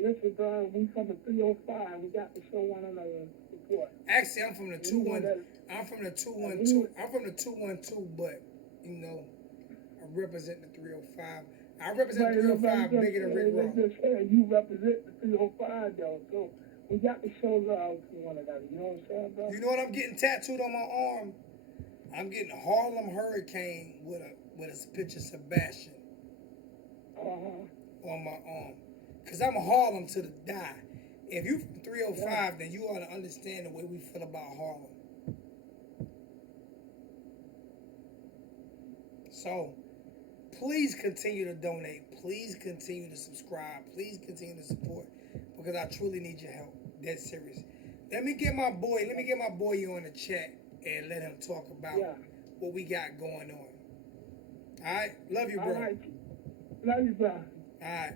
Listen, bro, we from the 305. We got to show one another support. Actually, I'm from the 212. I'm from the 212, but I represent the 305. I represent the 305 bigger than Rick Ross. You represent the 305, though, so we got to show love to one another. You know what I'm saying, bro? You know what I'm getting tattooed on my arm? I'm getting Harlem Hurricane with a picture of Sebastian on my arm. Because I'm Harlem to the die. If you from 305, then you ought to understand the way we feel about Harlem. So, please continue to donate. Please continue to subscribe. Please continue to support. Because I truly need your help. Dead serious. Let me get my boy you on the chat and let him talk about what we got going on. Alright? Love you, bro. All right. Love you, bro. Alright.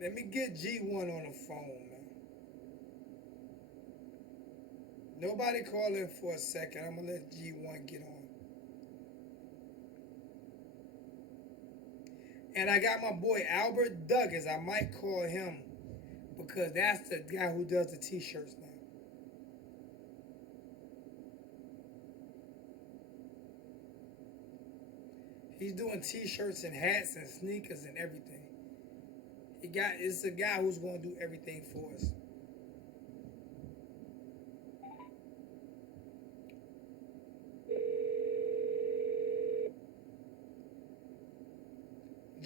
Let me get G1 on the phone, man. Nobody call in for a second. I'm going to let G1 get on. And I got my boy Albert Douglas. I might call him because that's the guy who does the t-shirts now. He's doing t-shirts and hats and sneakers and everything. It's a guy who's going to do everything for us.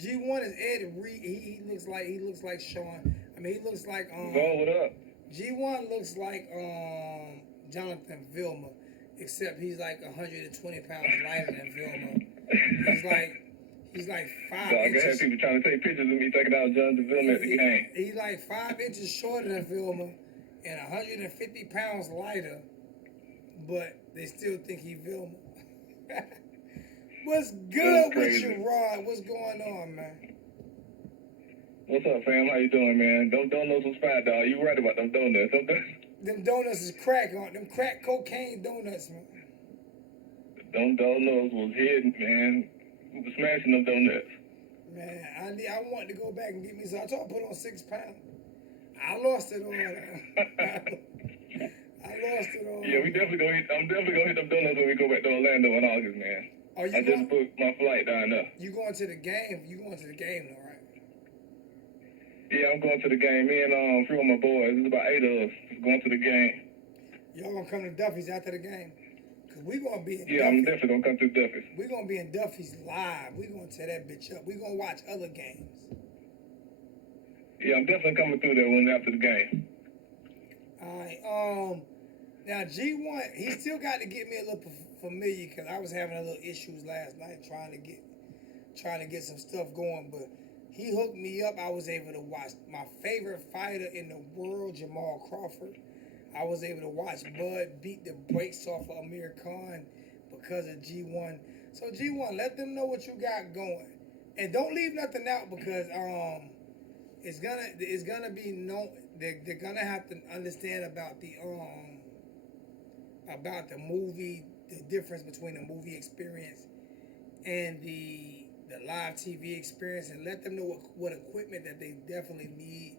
G1 is Ed Reed. He looks like Sean. I mean, he looks like Go, what up? G1 looks like Jonathan Vilma, except he's like 120 pounds lighter than Vilma. He's like five So I inches. had people trying to take pictures of me taking out Jonathan Vilma at the game. He's like 5 inches shorter than Vilma and 150 pounds lighter, but they still think he Vilma. What's good with you, Rod? What's going on, man? What's up, fam? How you doing, man? Them donuts was fire, dog. You right about them donuts. Them donuts is crack on them crack cocaine donuts, man. Them donuts was hidden, man. We was smashing them donuts. Man, I wanted to go back and get me some. I tried to put on 6 pounds. I lost it all. I lost it all. Yeah, I'm definitely gonna hit them donuts when we go back to Orlando in August, man. I just booked my flight down there. You going to the game? You going to the game though, right? Yeah, I'm going to the game. Me and three of my boys. There's about 8 of us going to the game. Y'all gonna come to Duffy's after the game? Cause we gonna be in Yeah, I'm definitely gonna come through Duffy's. We gonna be in Duffy's live. We gonna tear that bitch up. We gonna watch other games. Yeah, I'm definitely coming through there when after the game. All right. Now G1, he still got to get me a little familiar because I was having a little issues last night trying to get some stuff going. But he hooked me up. I was able to watch my favorite fighter in the world, Jamal Crawford. I was able to watch Bud beat the brakes off of Amir Khan because of G1. So G1, let them know what you got going, and don't leave nothing out because it's gonna be no. They're gonna have to understand about the movie, the difference between the movie experience and the live TV experience, and let them know what equipment that they definitely need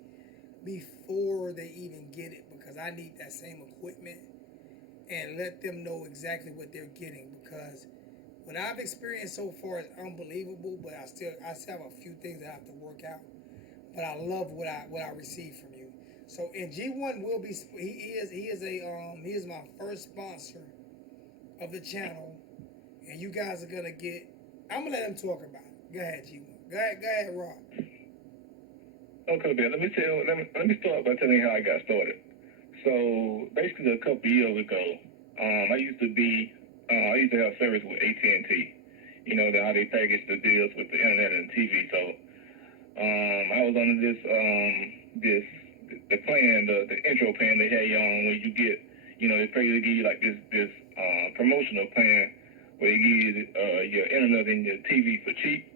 before they even get it, because I need that same equipment, and let them know exactly what they're getting, because what I've experienced so far is unbelievable, but I still have a few things that I have to work out, but I love what I received from you. So, and G1 will be, he is my first sponsor of the channel, and you guys are gonna get, I'm gonna let him talk about it. Go ahead, G1. Go ahead, Rob. Okay, Ben. Let me start by telling you how I got started. So basically, a couple years ago, I used to have service with AT&T. You know how they package the deals with the internet and TV. So I was under the plan, the intro plan they had you on, where you get, they basically give you like this promotional plan where they give you your internet and your TV for cheap.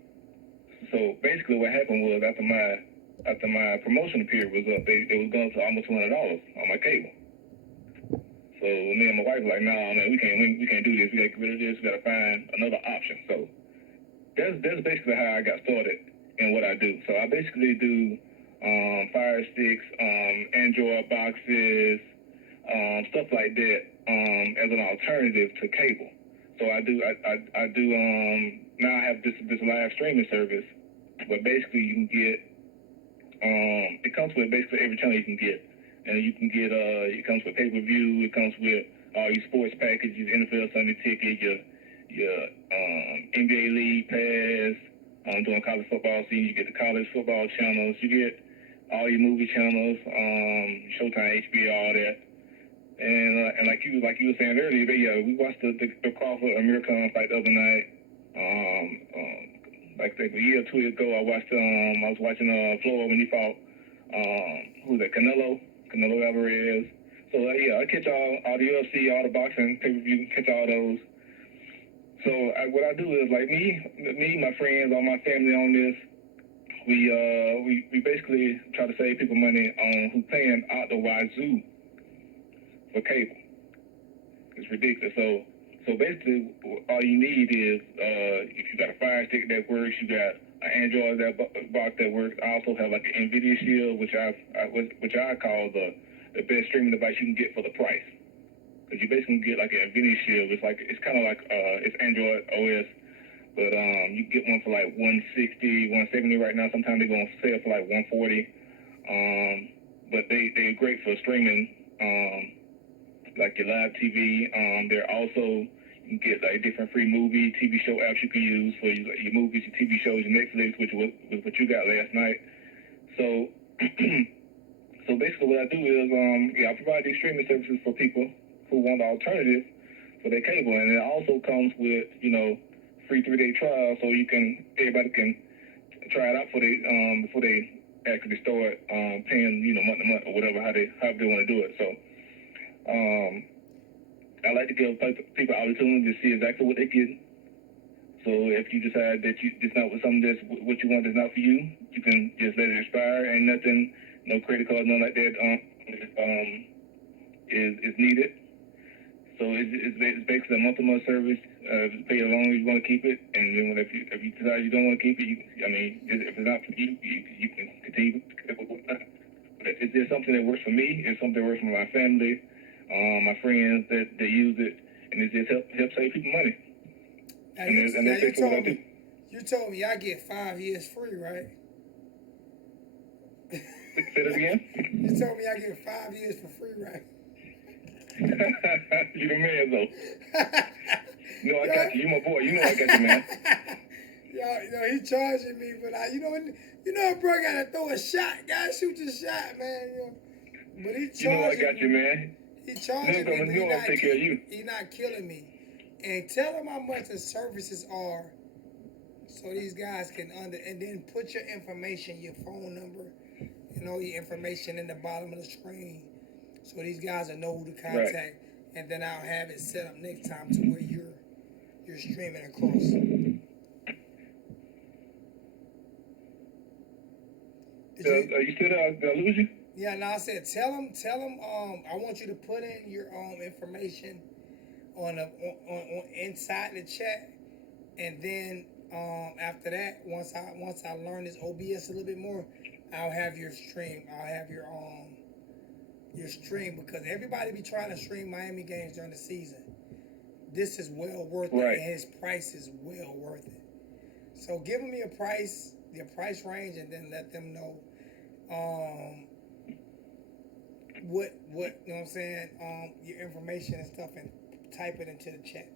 So basically, what happened was after my promotional period was up, they was going to almost $200 on my cable. So me and my wife were like, nah, man, we can't do this. We got to get rid of this. We got to find another option. So that's basically how I got started in what I do. So I basically do Fire Sticks, Android boxes, stuff like that as an alternative to cable. So I do now I have this live streaming service, but basically you can get it comes with basically every channel you can get. And you can get it comes with pay-per-view, it comes with all your sports packages, NFL Sunday ticket, your NBA League Pass, during college football season, you get the college football channels, you get all your movie channels, Showtime, HBO, all that. And like you were saying earlier, we watched the Crawford Amir Khan fight the other night. Like a year or 2 ago, I was watching Floyd when he fought Canelo Alvarez. So I catch all the UFC, all the boxing pay-per-view, catch all those. So what I do is like me, my friends, all my family on this. We basically try to save people money on who paying out the wazoo for cable. It's ridiculous. So basically, all you need is if you got a Fire Stick that works, you got an Android box that works. I also have like an NVIDIA Shield, which I call the best streaming device you can get for the price. Because you basically get like an NVIDIA Shield. It's kind of like it's Android OS, but you get one for like $160, $170 right now. Sometimes they're going to sell for like $140. But they're great for streaming, like your live TV. They're also You get like different free movie, TV show apps you can use for your movies, your TV shows, your Netflix, which was what you got last night. So, so basically what I do is, I provide these streaming services for people who want the alternative for their cable, and it also comes with, free 3-day trial, so everybody can try it out before they actually start paying, month to month or whatever, how they want to do it. So, I like to give people opportunity to see exactly what they get. So if you decide that it's not something that's what you want, is not for you, you can just let it expire. Ain't nothing, no credit card, nothing like that is needed. So it's basically a month-to-month service. Pay as long as you want to keep it, and then if you decide you don't want to keep it, if it's not for you, you can continue with that. But it's just something that works for me. It's something that works for my family, my friends that use it, and it just help save people money. And that's basically what I do. You told me I get 5 years free, right? Say that again? You told me I get 5 years for free, right? You the man, though. No, I got you. You my boy. You know I got you, man. He charging me, but bro, gotta throw a shot. Gotta shoot the shot, man. But he charging I got you, man. He charging me, but I'll take care of you. He not killing me. And tell him how much the services are, so these guys can and then put your information, your phone number, your information in the bottom of the screen, so these guys will know who to contact. Right. And then I'll have it set up next time to where you're streaming across. Are you still there? Did I lose you? Yeah, no, I said tell them. I want you to put in your information on inside the chat, and then after that, once I learn this OBS a little bit more, I'll have your stream. I'll have your stream, because everybody be trying to stream Miami games during the season. This is well worth it, and his price is well worth it. So give them your price range, and then let them know what you know what I'm saying, your information and stuff, and type it into the chat.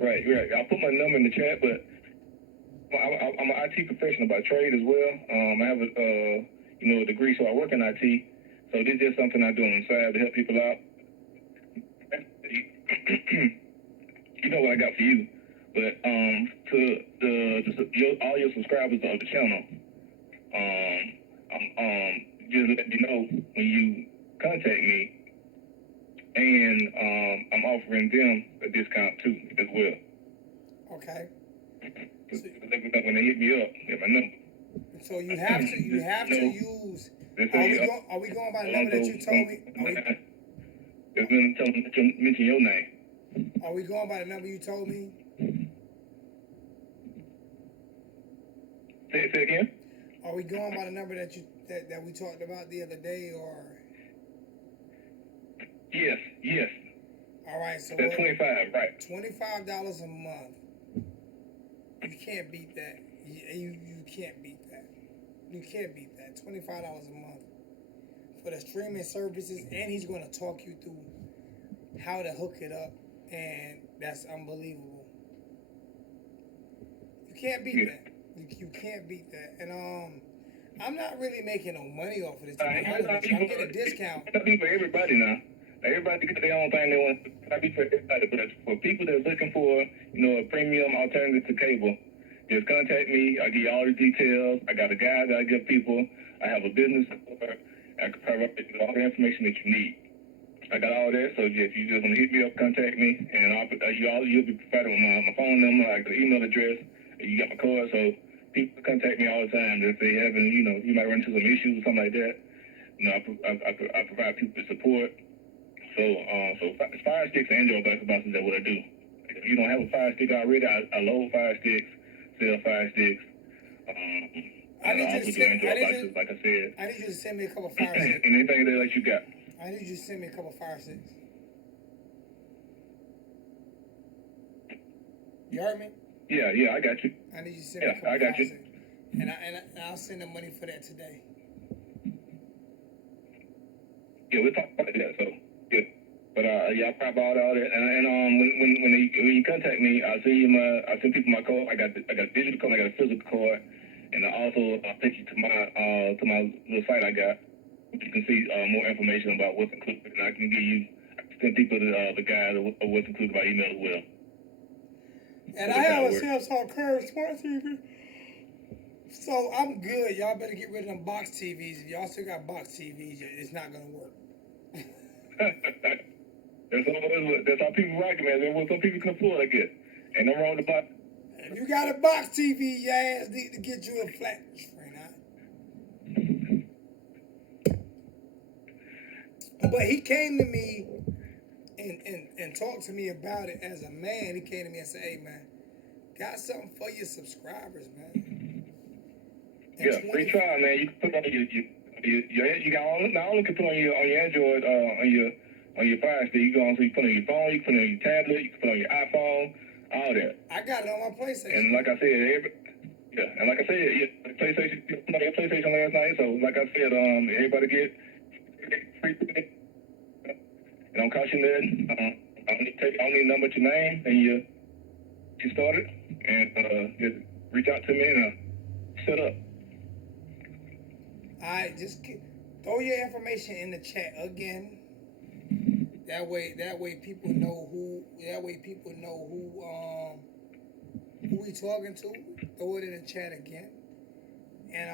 Right. I'll put my number in the chat, but I'm an IT professional by trade as well. I have a degree, so I work in IT. So this is just something I do on the side to help people out. You know what I got for you, but to all your subscribers of the channel, I'm just letting you know when you contact me, and I'm offering them a discount too as well. Okay. So when they hit me up, get my number. So you have to use. Are we going by the number that you told me? Mention your name. Are we going by the number you told me? Say it again. Are we going by the number that we talked about the other day, or? Yes. All right, so that's $25, right? $25 a month. You can't beat that. You can't beat that. You can't beat that. $25 a month for the streaming services, and he's going to talk you through how to hook it up, and that's unbelievable. You can't beat that. You can't beat that. And I'm not really making no money off of this. I'm getting a discount. It's not for everybody now. Everybody got their own thing they want. Not be for everybody, but for people that are looking for, a premium alternative to cable, just contact me. I'll give you all the details. I got a guide that I give people. I have a business card. I can provide all the information that you need. I got all that, so if you just want to hit me up, contact me, and you'll be provided with my phone number, like the email address. You got my card, so people contact me all the time if they having, you might run into some issues or something like that. I provide people with support. So Fire Sticks and Android boxes, that's what I do. If you don't have a Fire Stick already, I load Fire Sticks, sell Fire Sticks. I need you to send boxes, like I said. I need you to send me a couple Fire Sticks. Anything that you got. I need you to send me a couple Fire Sticks. You heard me? Yeah, I got you. I need you to send me a couple Fire Sticks. And I'll send the money for that today. Yeah, we'll talk about that. So, yeah. But yeah, I prop out all that, and when you contact me, I'll send people my card. I got a digital card, I got a physical card, and I'll take you to my little site I got. You can see more information about what's included, and I can send people the guide of what's included by email as well. And I have a Samsung Curve Smart TV. So I'm good. Y'all better get rid of them box TVs. If y'all still got box TVs, it's not gonna work. That's how people rock it, man. That's what some people can afford, I guess. Ain't no wrong with the box. If you got a box TV, your ass need to get you a flat screen, huh? But he came to me and talked to me about it as a man. He came to me and said, "Hey, man, got something for your subscribers, man." And yeah, free trial, man. You can put on you got not only can put on your Android on your Fire Stick. You can also put on your phone. You can put on your tablet. You can put on your iPhone. All that. I got it on my PlayStation. And like I said, PlayStation. You put on your PlayStation last night. So like I said, everybody get free. It don't cost you nothing. I only number your name and you started, and just reach out to me and set up. All right, just throw your information in the chat again. That way people know who. That way people know who we talking to. Throw it in the chat again, and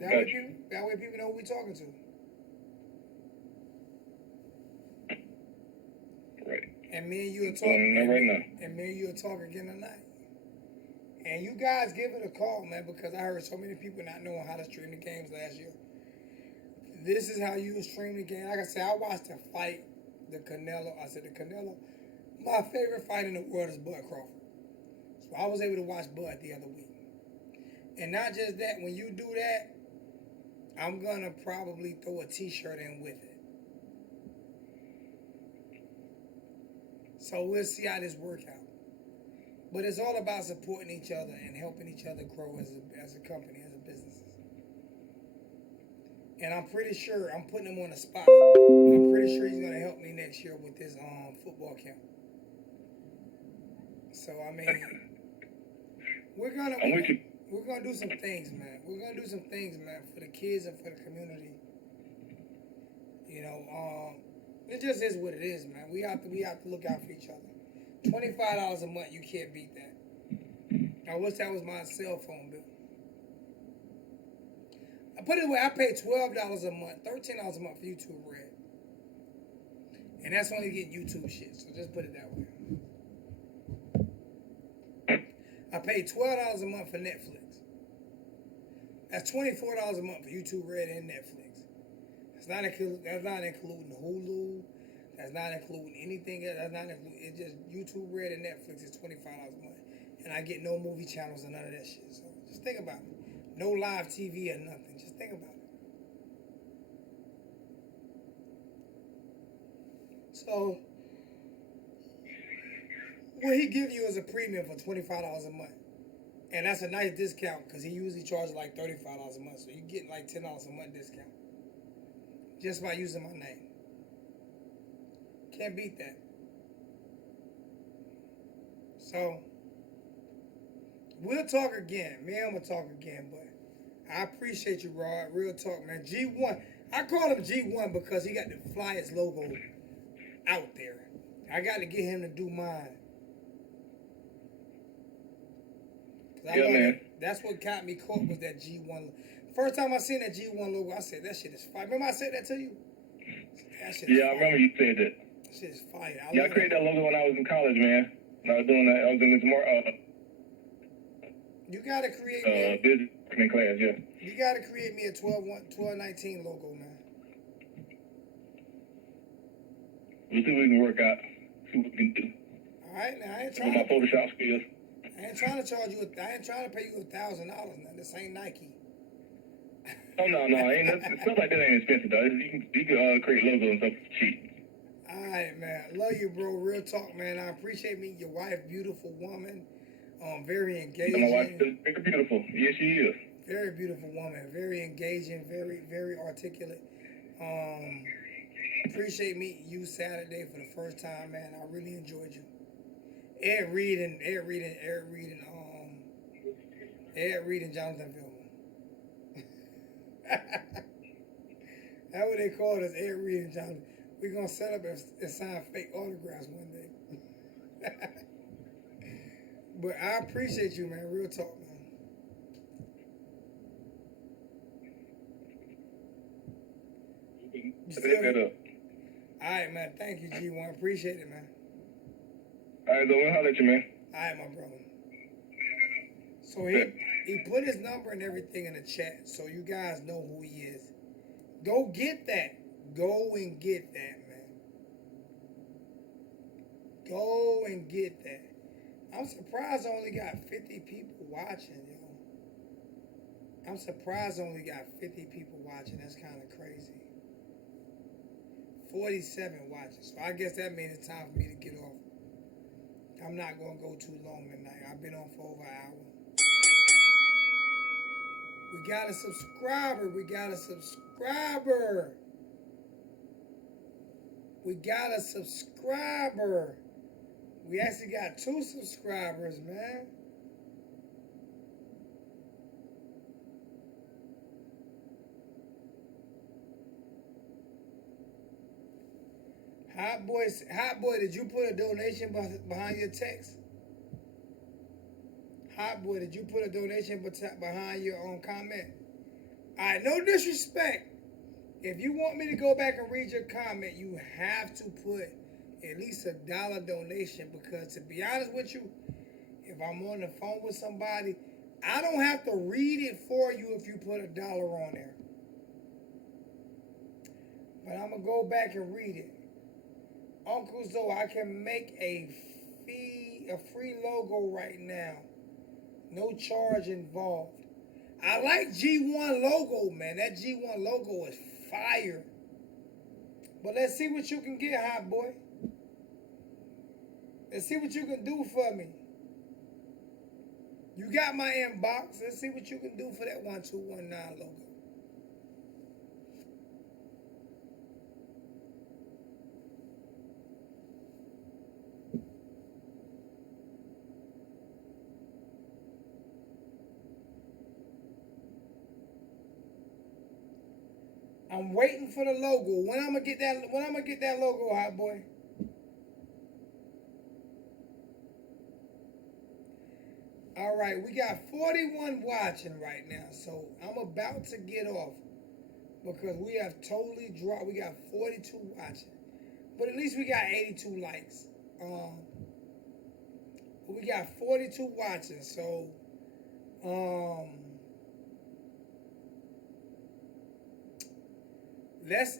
that way people know who we talking to. Right. And me and you will talk. And me and you will talk again tonight. And you guys give it a call, man, because I heard so many people not knowing how to stream the games last year. This is how you stream the game. Like I said, I watched the fight, the Canelo. My favorite fight in the world is Bud Crawford. So I was able to watch Bud the other week. And not just that, when you do that, I'm going to probably throw a t-shirt in with it. So we'll see how this works out. But it's all about supporting each other and helping each other grow as a company, as a business. And I'm pretty sure, I'm putting him on the spot. I'm pretty sure he's going to help me next year with this football camp. So, I mean, we're going to do some things, man. We're going to do some things, man, for the kids and for the community. You know, it just is what it is, man. We have to look out for each other. $25 a month, you can't beat that. I wish that was my cell phone bill. I put it away, I pay $12 a month, $13 a month for YouTube Red. And that's only getting YouTube shit, so just put it that way. I pay $12 a month for Netflix. That's $24 a month for YouTube Red and Netflix. That's not including Hulu. That's not including anything else. That's not including. It's just YouTube Red and Netflix is $25 a month, and I get no movie channels or none of that shit. So just think about it. No live TV or nothing. Just think about it. So what he give you is a premium for $25 a month, and that's a nice discount because he usually charges like $35 a month. So you get like $10 a month discount just by using my name. Can't beat that. So we'll talk again. Me and I'm gonna talk again, but I appreciate you, Rod. Real talk, man. G1. I call him G1 because he got the flyest logo out there. I got to get him to do mine. Yeah, man. That's what got me caught was that G1. First time I seen that G1 logo, I said, that shit is fire. Remember I said that to you? That shit is fire. I remember you said that. Shit is fire. I created that logo when I was in college, man. When I was doing that. I was in this more you gotta create business class, yeah. You gotta create me a 1219 logo, man. We'll see what we can work out. See what we can do. Alright, now I ain't trying with my Photoshop skills. I ain't trying to charge you. I ain't trying to pay you $1,000 now. This ain't Nike. Oh no, ain't nothing. Stuff like that ain't expensive though. You can create logos and stuff cheap. All right, man. Love you, bro. Real talk, man. I appreciate meeting your wife. Beautiful woman. Very engaging. My wife is very beautiful. Yes, she is. Very beautiful woman. Very engaging. Very, very articulate. Appreciate meeting you Saturday for the first time, man. I really enjoyed you. Ed Reed and Jonathanville. That's what they called us, Ed Reed and Jonathan. We're gonna set up and sign fake autographs one day. But I appreciate you, man. Real talk, man. You Set still, that up. all right, man. Thank you, G1. Appreciate it, man. All right, though, I'll let you, man. All right, my brother. So he put his number and everything in the chat, so you guys know who he is. Go get that. Go and get that, man. Go and get that. I'm surprised I only got 50 people watching, yo. I'm surprised I only got 50 people watching. That's kind of crazy. 47 watching. So I guess that means it's time for me to get off. I'm not going to go too long tonight. I've been on for over an hour. We got a subscriber. We got a subscriber. We got a subscriber. We actually got 2 subscribers, man. Hot boy, did you put a donation behind your text? Hot boy, did you put a donation behind your own comment? All right, no disrespect. If you want me to go back and read your comment, you have to put at least $1 donation, because to be honest with you, if I'm on the phone with somebody, I don't have to read it for you if you put $1 on there. But I'm going to go back and read it. Uncle Zoe, I can make a free logo right now. No charge involved. I like G1 logo, man. That G1 logo is fire. But let's see what you can get, hot boy. Let's see what you can do for me. You got my inbox. Let's see what you can do for that 1219 logo. I'm waiting for the logo. When I'm gonna get that logo, hot boy? All right, we got 41 watching right now, so I'm about to get off because we have totally dropped. We got 42 watching, but at least we got 82 likes. We got 42 watching, so let's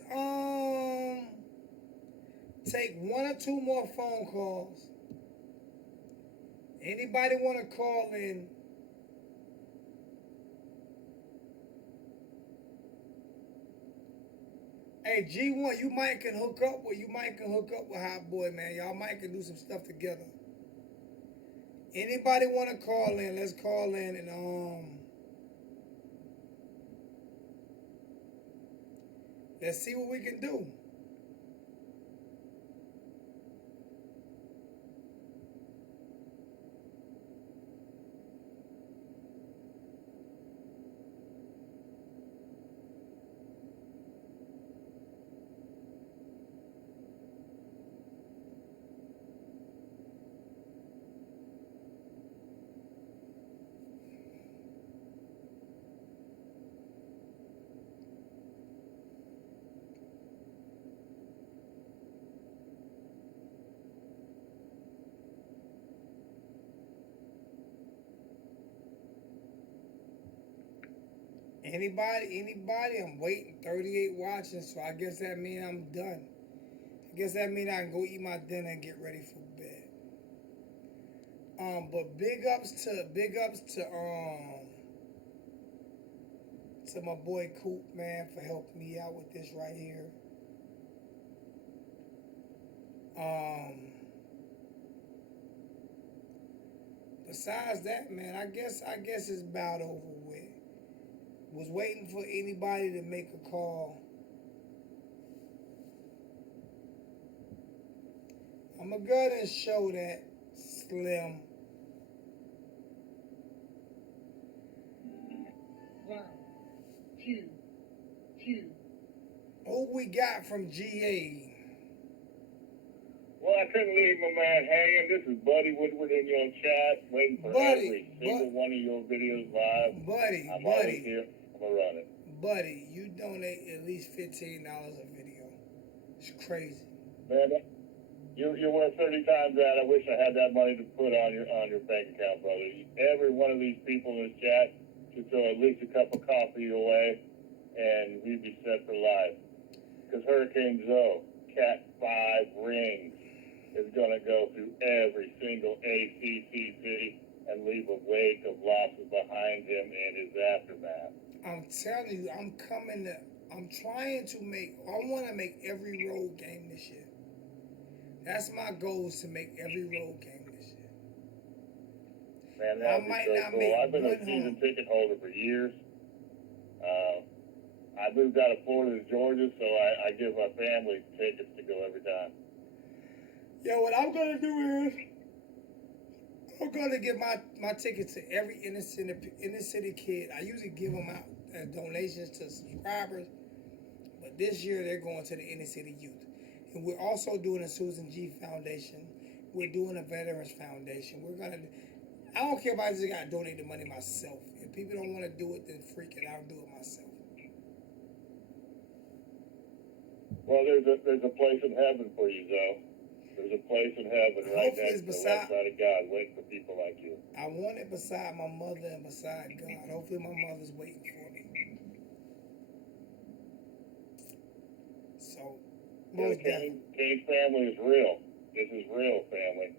take 1 or 2 more phone calls. Anybody want to call in? Hey, G1, you might can hook up with Hot Boy, man. Y'all might can do some stuff together. Anybody want to call in? Let's call in and let's see what we can do. Anybody? I'm waiting. 38 watching, so I guess that means I'm done. I guess that means I can go eat my dinner and get ready for bed. But big ups to my boy Coop, man, for helping me out with this right here. Besides that, man, I guess it's about over with. Was waiting for anybody to make a call. I'm gonna go ahead and show that Slim. One, two, two. Who we got from GA? Well, I couldn't leave my man hanging. This is Buddy Woodward in your chat, waiting for every single one of your videos live. Buddy, I'm always here. I'm gonna run it. Buddy, you donate at least $15 a video. It's crazy. Man, you're worth 30 times that. I wish I had that money to put on your bank account, brother. Every one of these people in this chat should throw at least a cup of coffee away, and we'd be set for life. Because Hurricane Zoe, Cat 5 rings, is going to go through every single ACC city and leave a wake of losses behind him and his aftermath. I'm telling you, I'm trying to I want to make every road game this year. That's my goal, is to make every road game this year. Man, that would be so cool. I've been a season ticket holder for years. I moved out of Florida to Georgia, so I give my family tickets to go every time. Yeah, what I'm going to do is, I'm going to give my tickets to every inner city kid. I usually give them out as donations to subscribers, but this year they're going to the inner city youth. And we're also doing a Susan G Foundation. We're doing a Veterans Foundation. I don't care if I just got to donate the money myself. If people don't want to do it, then freak it, I'll do it myself. Well, there's a place in heaven for you, Zoe. There's a place in heaven right next to the left side of God, waiting for people like you. I want it beside my mother and beside God. Hopefully my mother's waiting for me. So, most definitely. Kane's family is real. This is real family.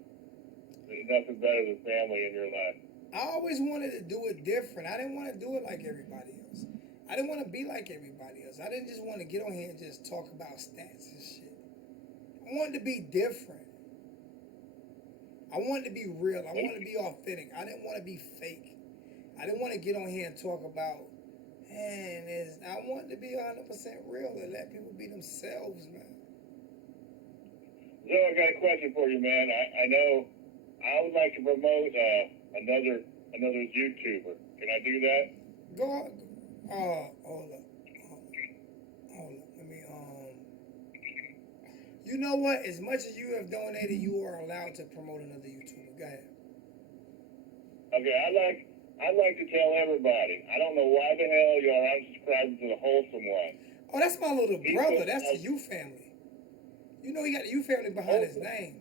There's nothing better than family in your life. I always wanted to do it different. I didn't want to do it like everybody else. I didn't want to be like everybody else. I didn't just want to get on here and just talk about stats and shit. I wanted to be different. I wanted to be real. I wanted to be authentic. I didn't want to be fake. I didn't want to get on here and talk about, I wanted to be 100% real and let people be themselves, man. Zoe, I got a question for you, man. I know I would like to promote another YouTuber. Can I do that? Go on. Hold up. Let me, you know what? As much as you have donated, you are allowed to promote another YouTuber. Go ahead. Okay, I'd like to tell everybody. I don't know why the hell you are unsubscribing to the Wholesome One. Oh, that's my little brother. That's the U family. You know he got the U family behind his name.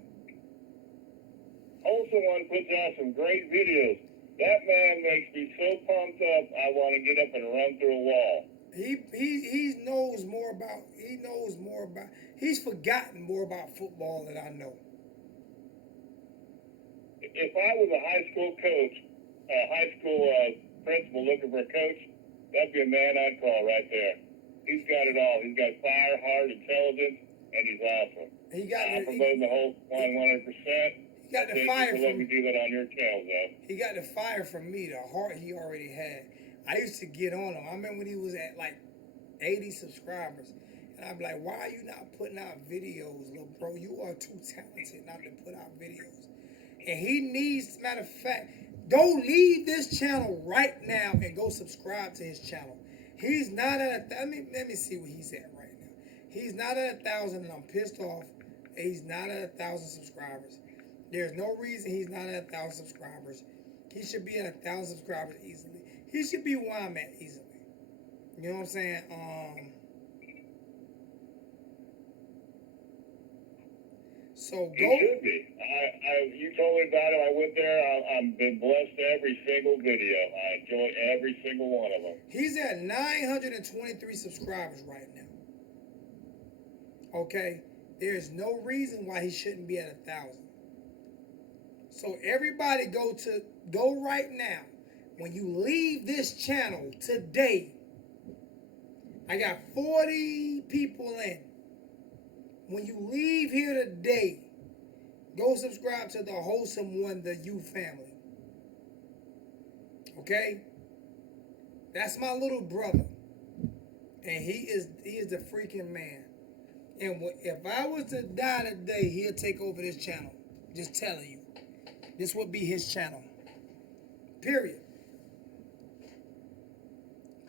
Wholesome One puts out some great videos. That man makes me so pumped up, I want to get up and run through a wall. He's forgotten more about football than I know. If I was a high school coach, principal looking for a coach, that'd be a man I'd call right there. He's got it all. He's got fire, heart, intelligence, and he's awesome. I'm promoting the whole 100%. He got the fire from let me do that on your channel, though. He got the fire from me. The heart he already had. I used to get on him. I remember when he was at like 80 subscribers, and I'd be like, "Why are you not putting out videos, little bro? You are too talented not to put out videos." And he needs, matter of fact, go leave this channel right now and go subscribe to his channel. He's not at let me see where he's at right now. He's not at 1,000, and I'm pissed off. He's not at 1,000 subscribers. There's no reason he's not at 1,000 subscribers. He should be at 1,000 subscribers easily. He should be where I'm at easily. You know what I'm saying? So go. He should be. You told me about him. I went there. I've been blessed every single video. I enjoy every single one of them. He's at 923 subscribers right now. Okay? There's no reason why he shouldn't be at 1,000. So everybody go right now. When you leave this channel today, I got 40 people in. When you leave here today, go subscribe to the Wholesome One, the U family. Okay? That's my little brother. And he is the freaking man. And if I was to die today, he'll take over this channel. Just telling you. This would be his channel. Period.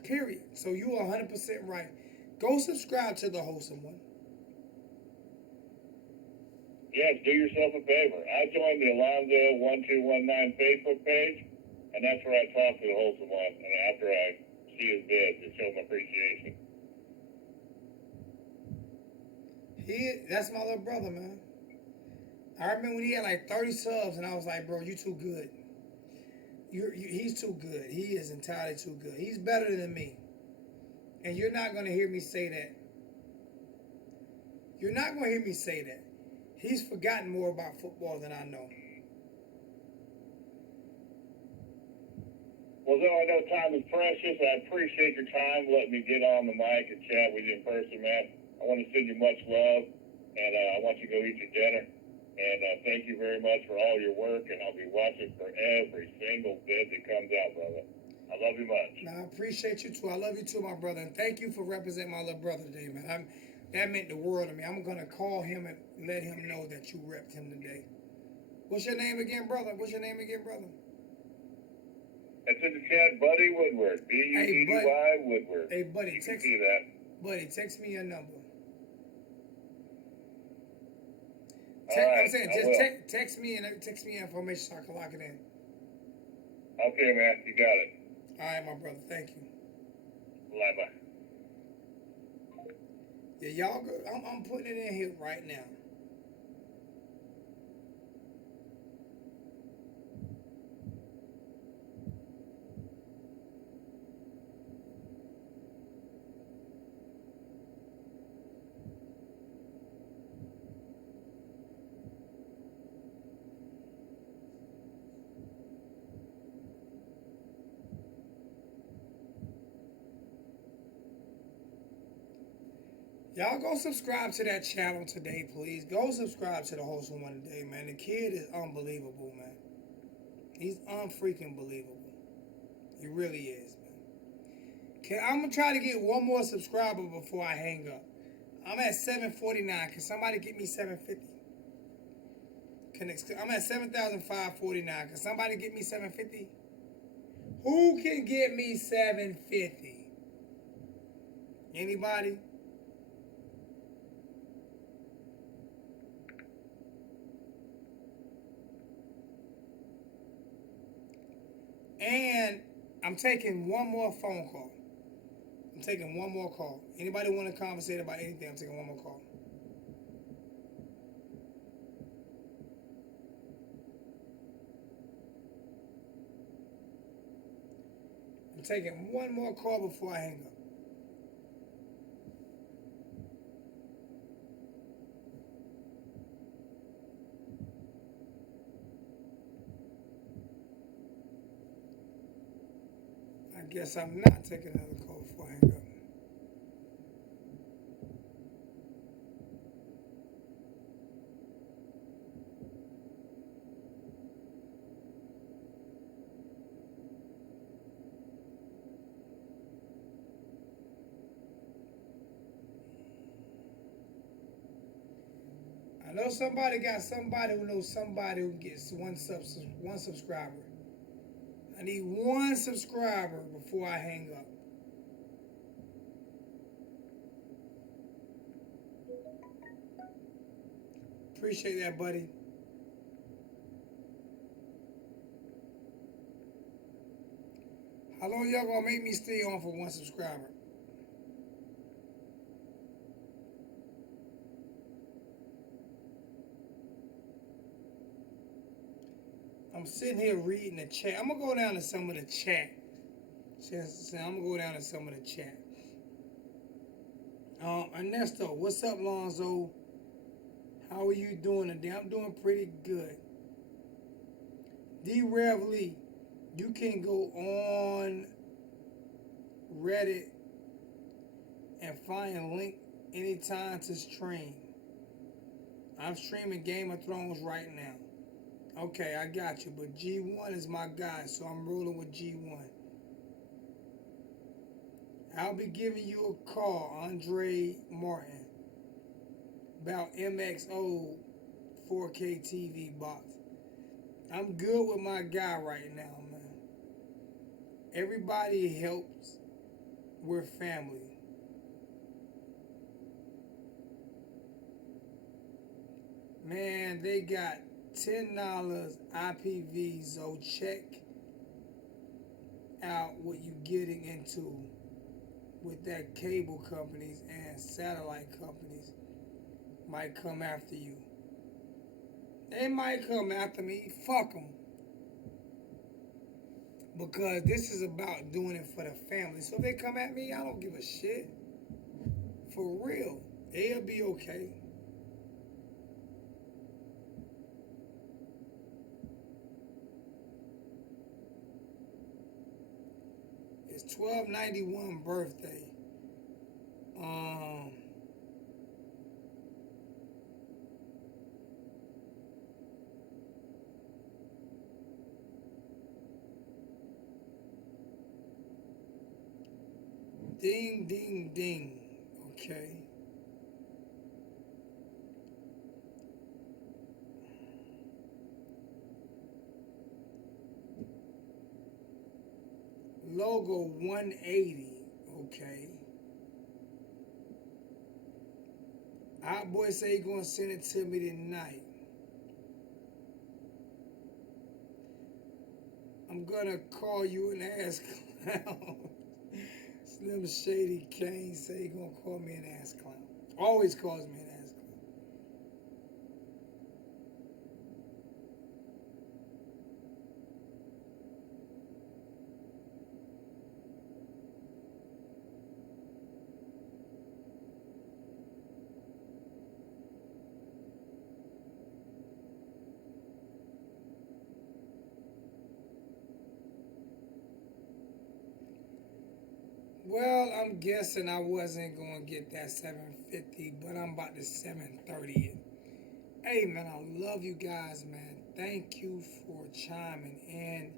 Period. So you are 100% right. Go subscribe to the Wholesome One. Yes, do yourself a favor. I joined the Alonzo 1219 Facebook page, and that's where I talk to the Wholesome One. And after I see his vid, to show him appreciation. That's my little brother, man. I remember when he had like 30 subs, and I was like, bro, you too good. He's too good. He is entirely too good. He's better than me. And you're not going to hear me say that. You're not going to hear me say that. He's forgotten more about football than I know. Well, though I know time is precious, I appreciate your time letting me get on the mic and chat with you in person, man. I want to send you much love, and I want you to go eat your dinner. And thank you very much for all your work, and I'll be watching for every single vid that comes out, brother. I love you much. Now, I appreciate you too. I love you too, my brother. And thank you for representing my little brother today, man. That meant the world to me. I'm going to call him and let him know that you repped him today. What's your name again, brother? What's your name again, brother? That's in the chat, Buddy Woodward. B-U-D-D-Y Woodward. Hey, buddy, you can see that. Buddy, text me your number. Right, I'm saying, just text me information so I can lock it in. Okay, man. You got it. All right, my brother. Thank you. Bye-bye. Yeah, y'all go. I'm putting it in here right now. Y'all go subscribe to that channel today, please. Go subscribe to the Wholesome One today, man. The kid is unbelievable, man. He's unfreaking believable. He really is, man. I'm going to try to get one more subscriber before I hang up. I'm at 749. Can somebody get me 750? I'm at 7,549. Can somebody get me 750? Who can get me 750? Anybody? And I'm taking one more phone call. I'm taking one more call. Anybody want to conversate about anything? I'm taking one more call. I'm taking one more call before I hang up. I guess I'm not taking another call before I hang up. I know somebody got somebody who knows somebody who gets one subscriber. I need one subscriber before I hang up. Appreciate that, buddy. How long y'all gonna make me stay on for one subscriber? I'm sitting here reading the chat. I'm gonna go down to some of the chat. I'm gonna go down to some of the chat. Ernesto, what's up, Alonzo? How are you doing today? I'm doing pretty good. D. Rev Lee, you can go on Reddit and find a link anytime to stream. I'm streaming Game of Thrones right now. Okay, I got you, but G1 is my guy, so I'm rolling with G1. I'll be giving you a call, Andre Martin. about MXO 4K TV box. I'm good with my guy right now, man. Everybody helps. We're family. Man, they got $10 IPV, so check out what you getting into with that cable companies and satellite companies might come after you. They might come after me. Fuck them. Because this is about doing it for the family. So if they come at me, I don't give a shit. For real. They'll be okay. It's 1291 birthday. Ding, ding, ding. Okay. Logo 180. Okay. Our boy say he gonna send it to me tonight. I'm gonna call you an ass clown. Slim Shady Kane say he gonna call me an ass clown. Always calls me an ass clown. Well, I'm guessing I wasn't gonna get that 750, but I'm about to 730 it. Hey man, I love you guys, man. Thank you for chiming in.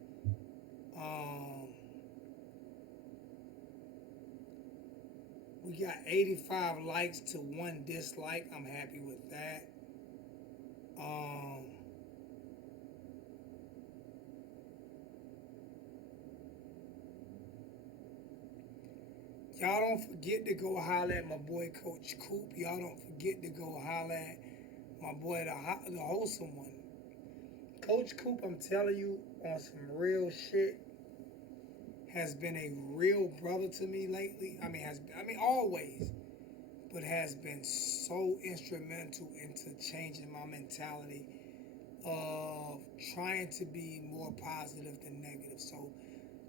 We got 85 likes to 1 dislike. I'm happy with that. Y'all don't forget to go holler at my boy Coach Coop. Y'all don't forget to go holler at my boy the wholesome one. Coach Coop, I'm telling you, on some real shit, has been a real brother to me lately. I mean, always, but has been so instrumental into changing my mentality of trying to be more positive than negative. So,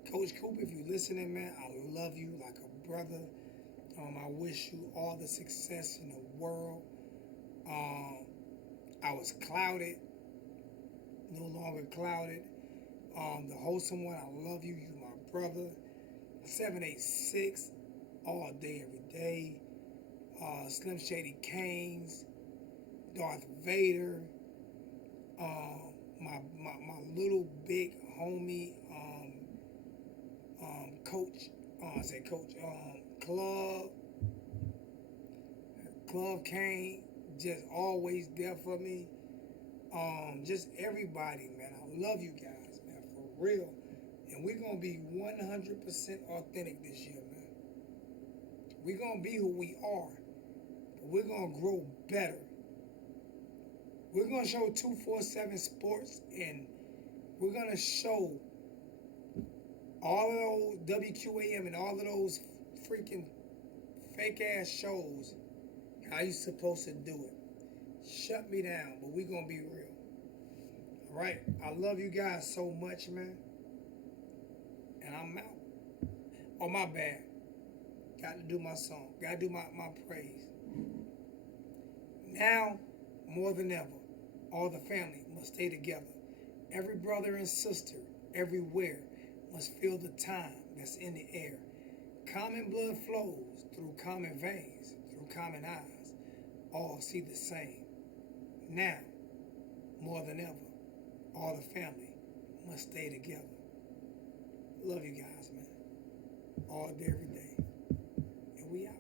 Coach Coop, if you're listening, man, I love you like a brother. I wish you all the success in the world. I was clouded, no longer clouded. The wholesome one, I love you. You my brother. 786, all day, every day. Slim Shady Canes, Darth Vader, my little big homie, Coach, I say Coach, Club Kane, just always there for me. Just everybody, man. I love you guys, man, for real. And we're gonna be 100% authentic this year, man. We're gonna be who we are, but we're gonna grow better. We're gonna show 247 Sports, and we're gonna show all of those WQAM and all of those freaking fake ass shows how you supposed to do it. Shut me down, but we gonna be real. All right, I love you guys so much, man. And I'm out. Oh, my bad. Got to do my song. Got to do my praise. Now, more than ever, all the family must stay together. Every brother and sister, everywhere, must feel the time that's in the air. Common blood flows through common veins, through common eyes. All see the same. Now, more than ever, all the family must stay together. Love you guys, man. All day, every day. And we out.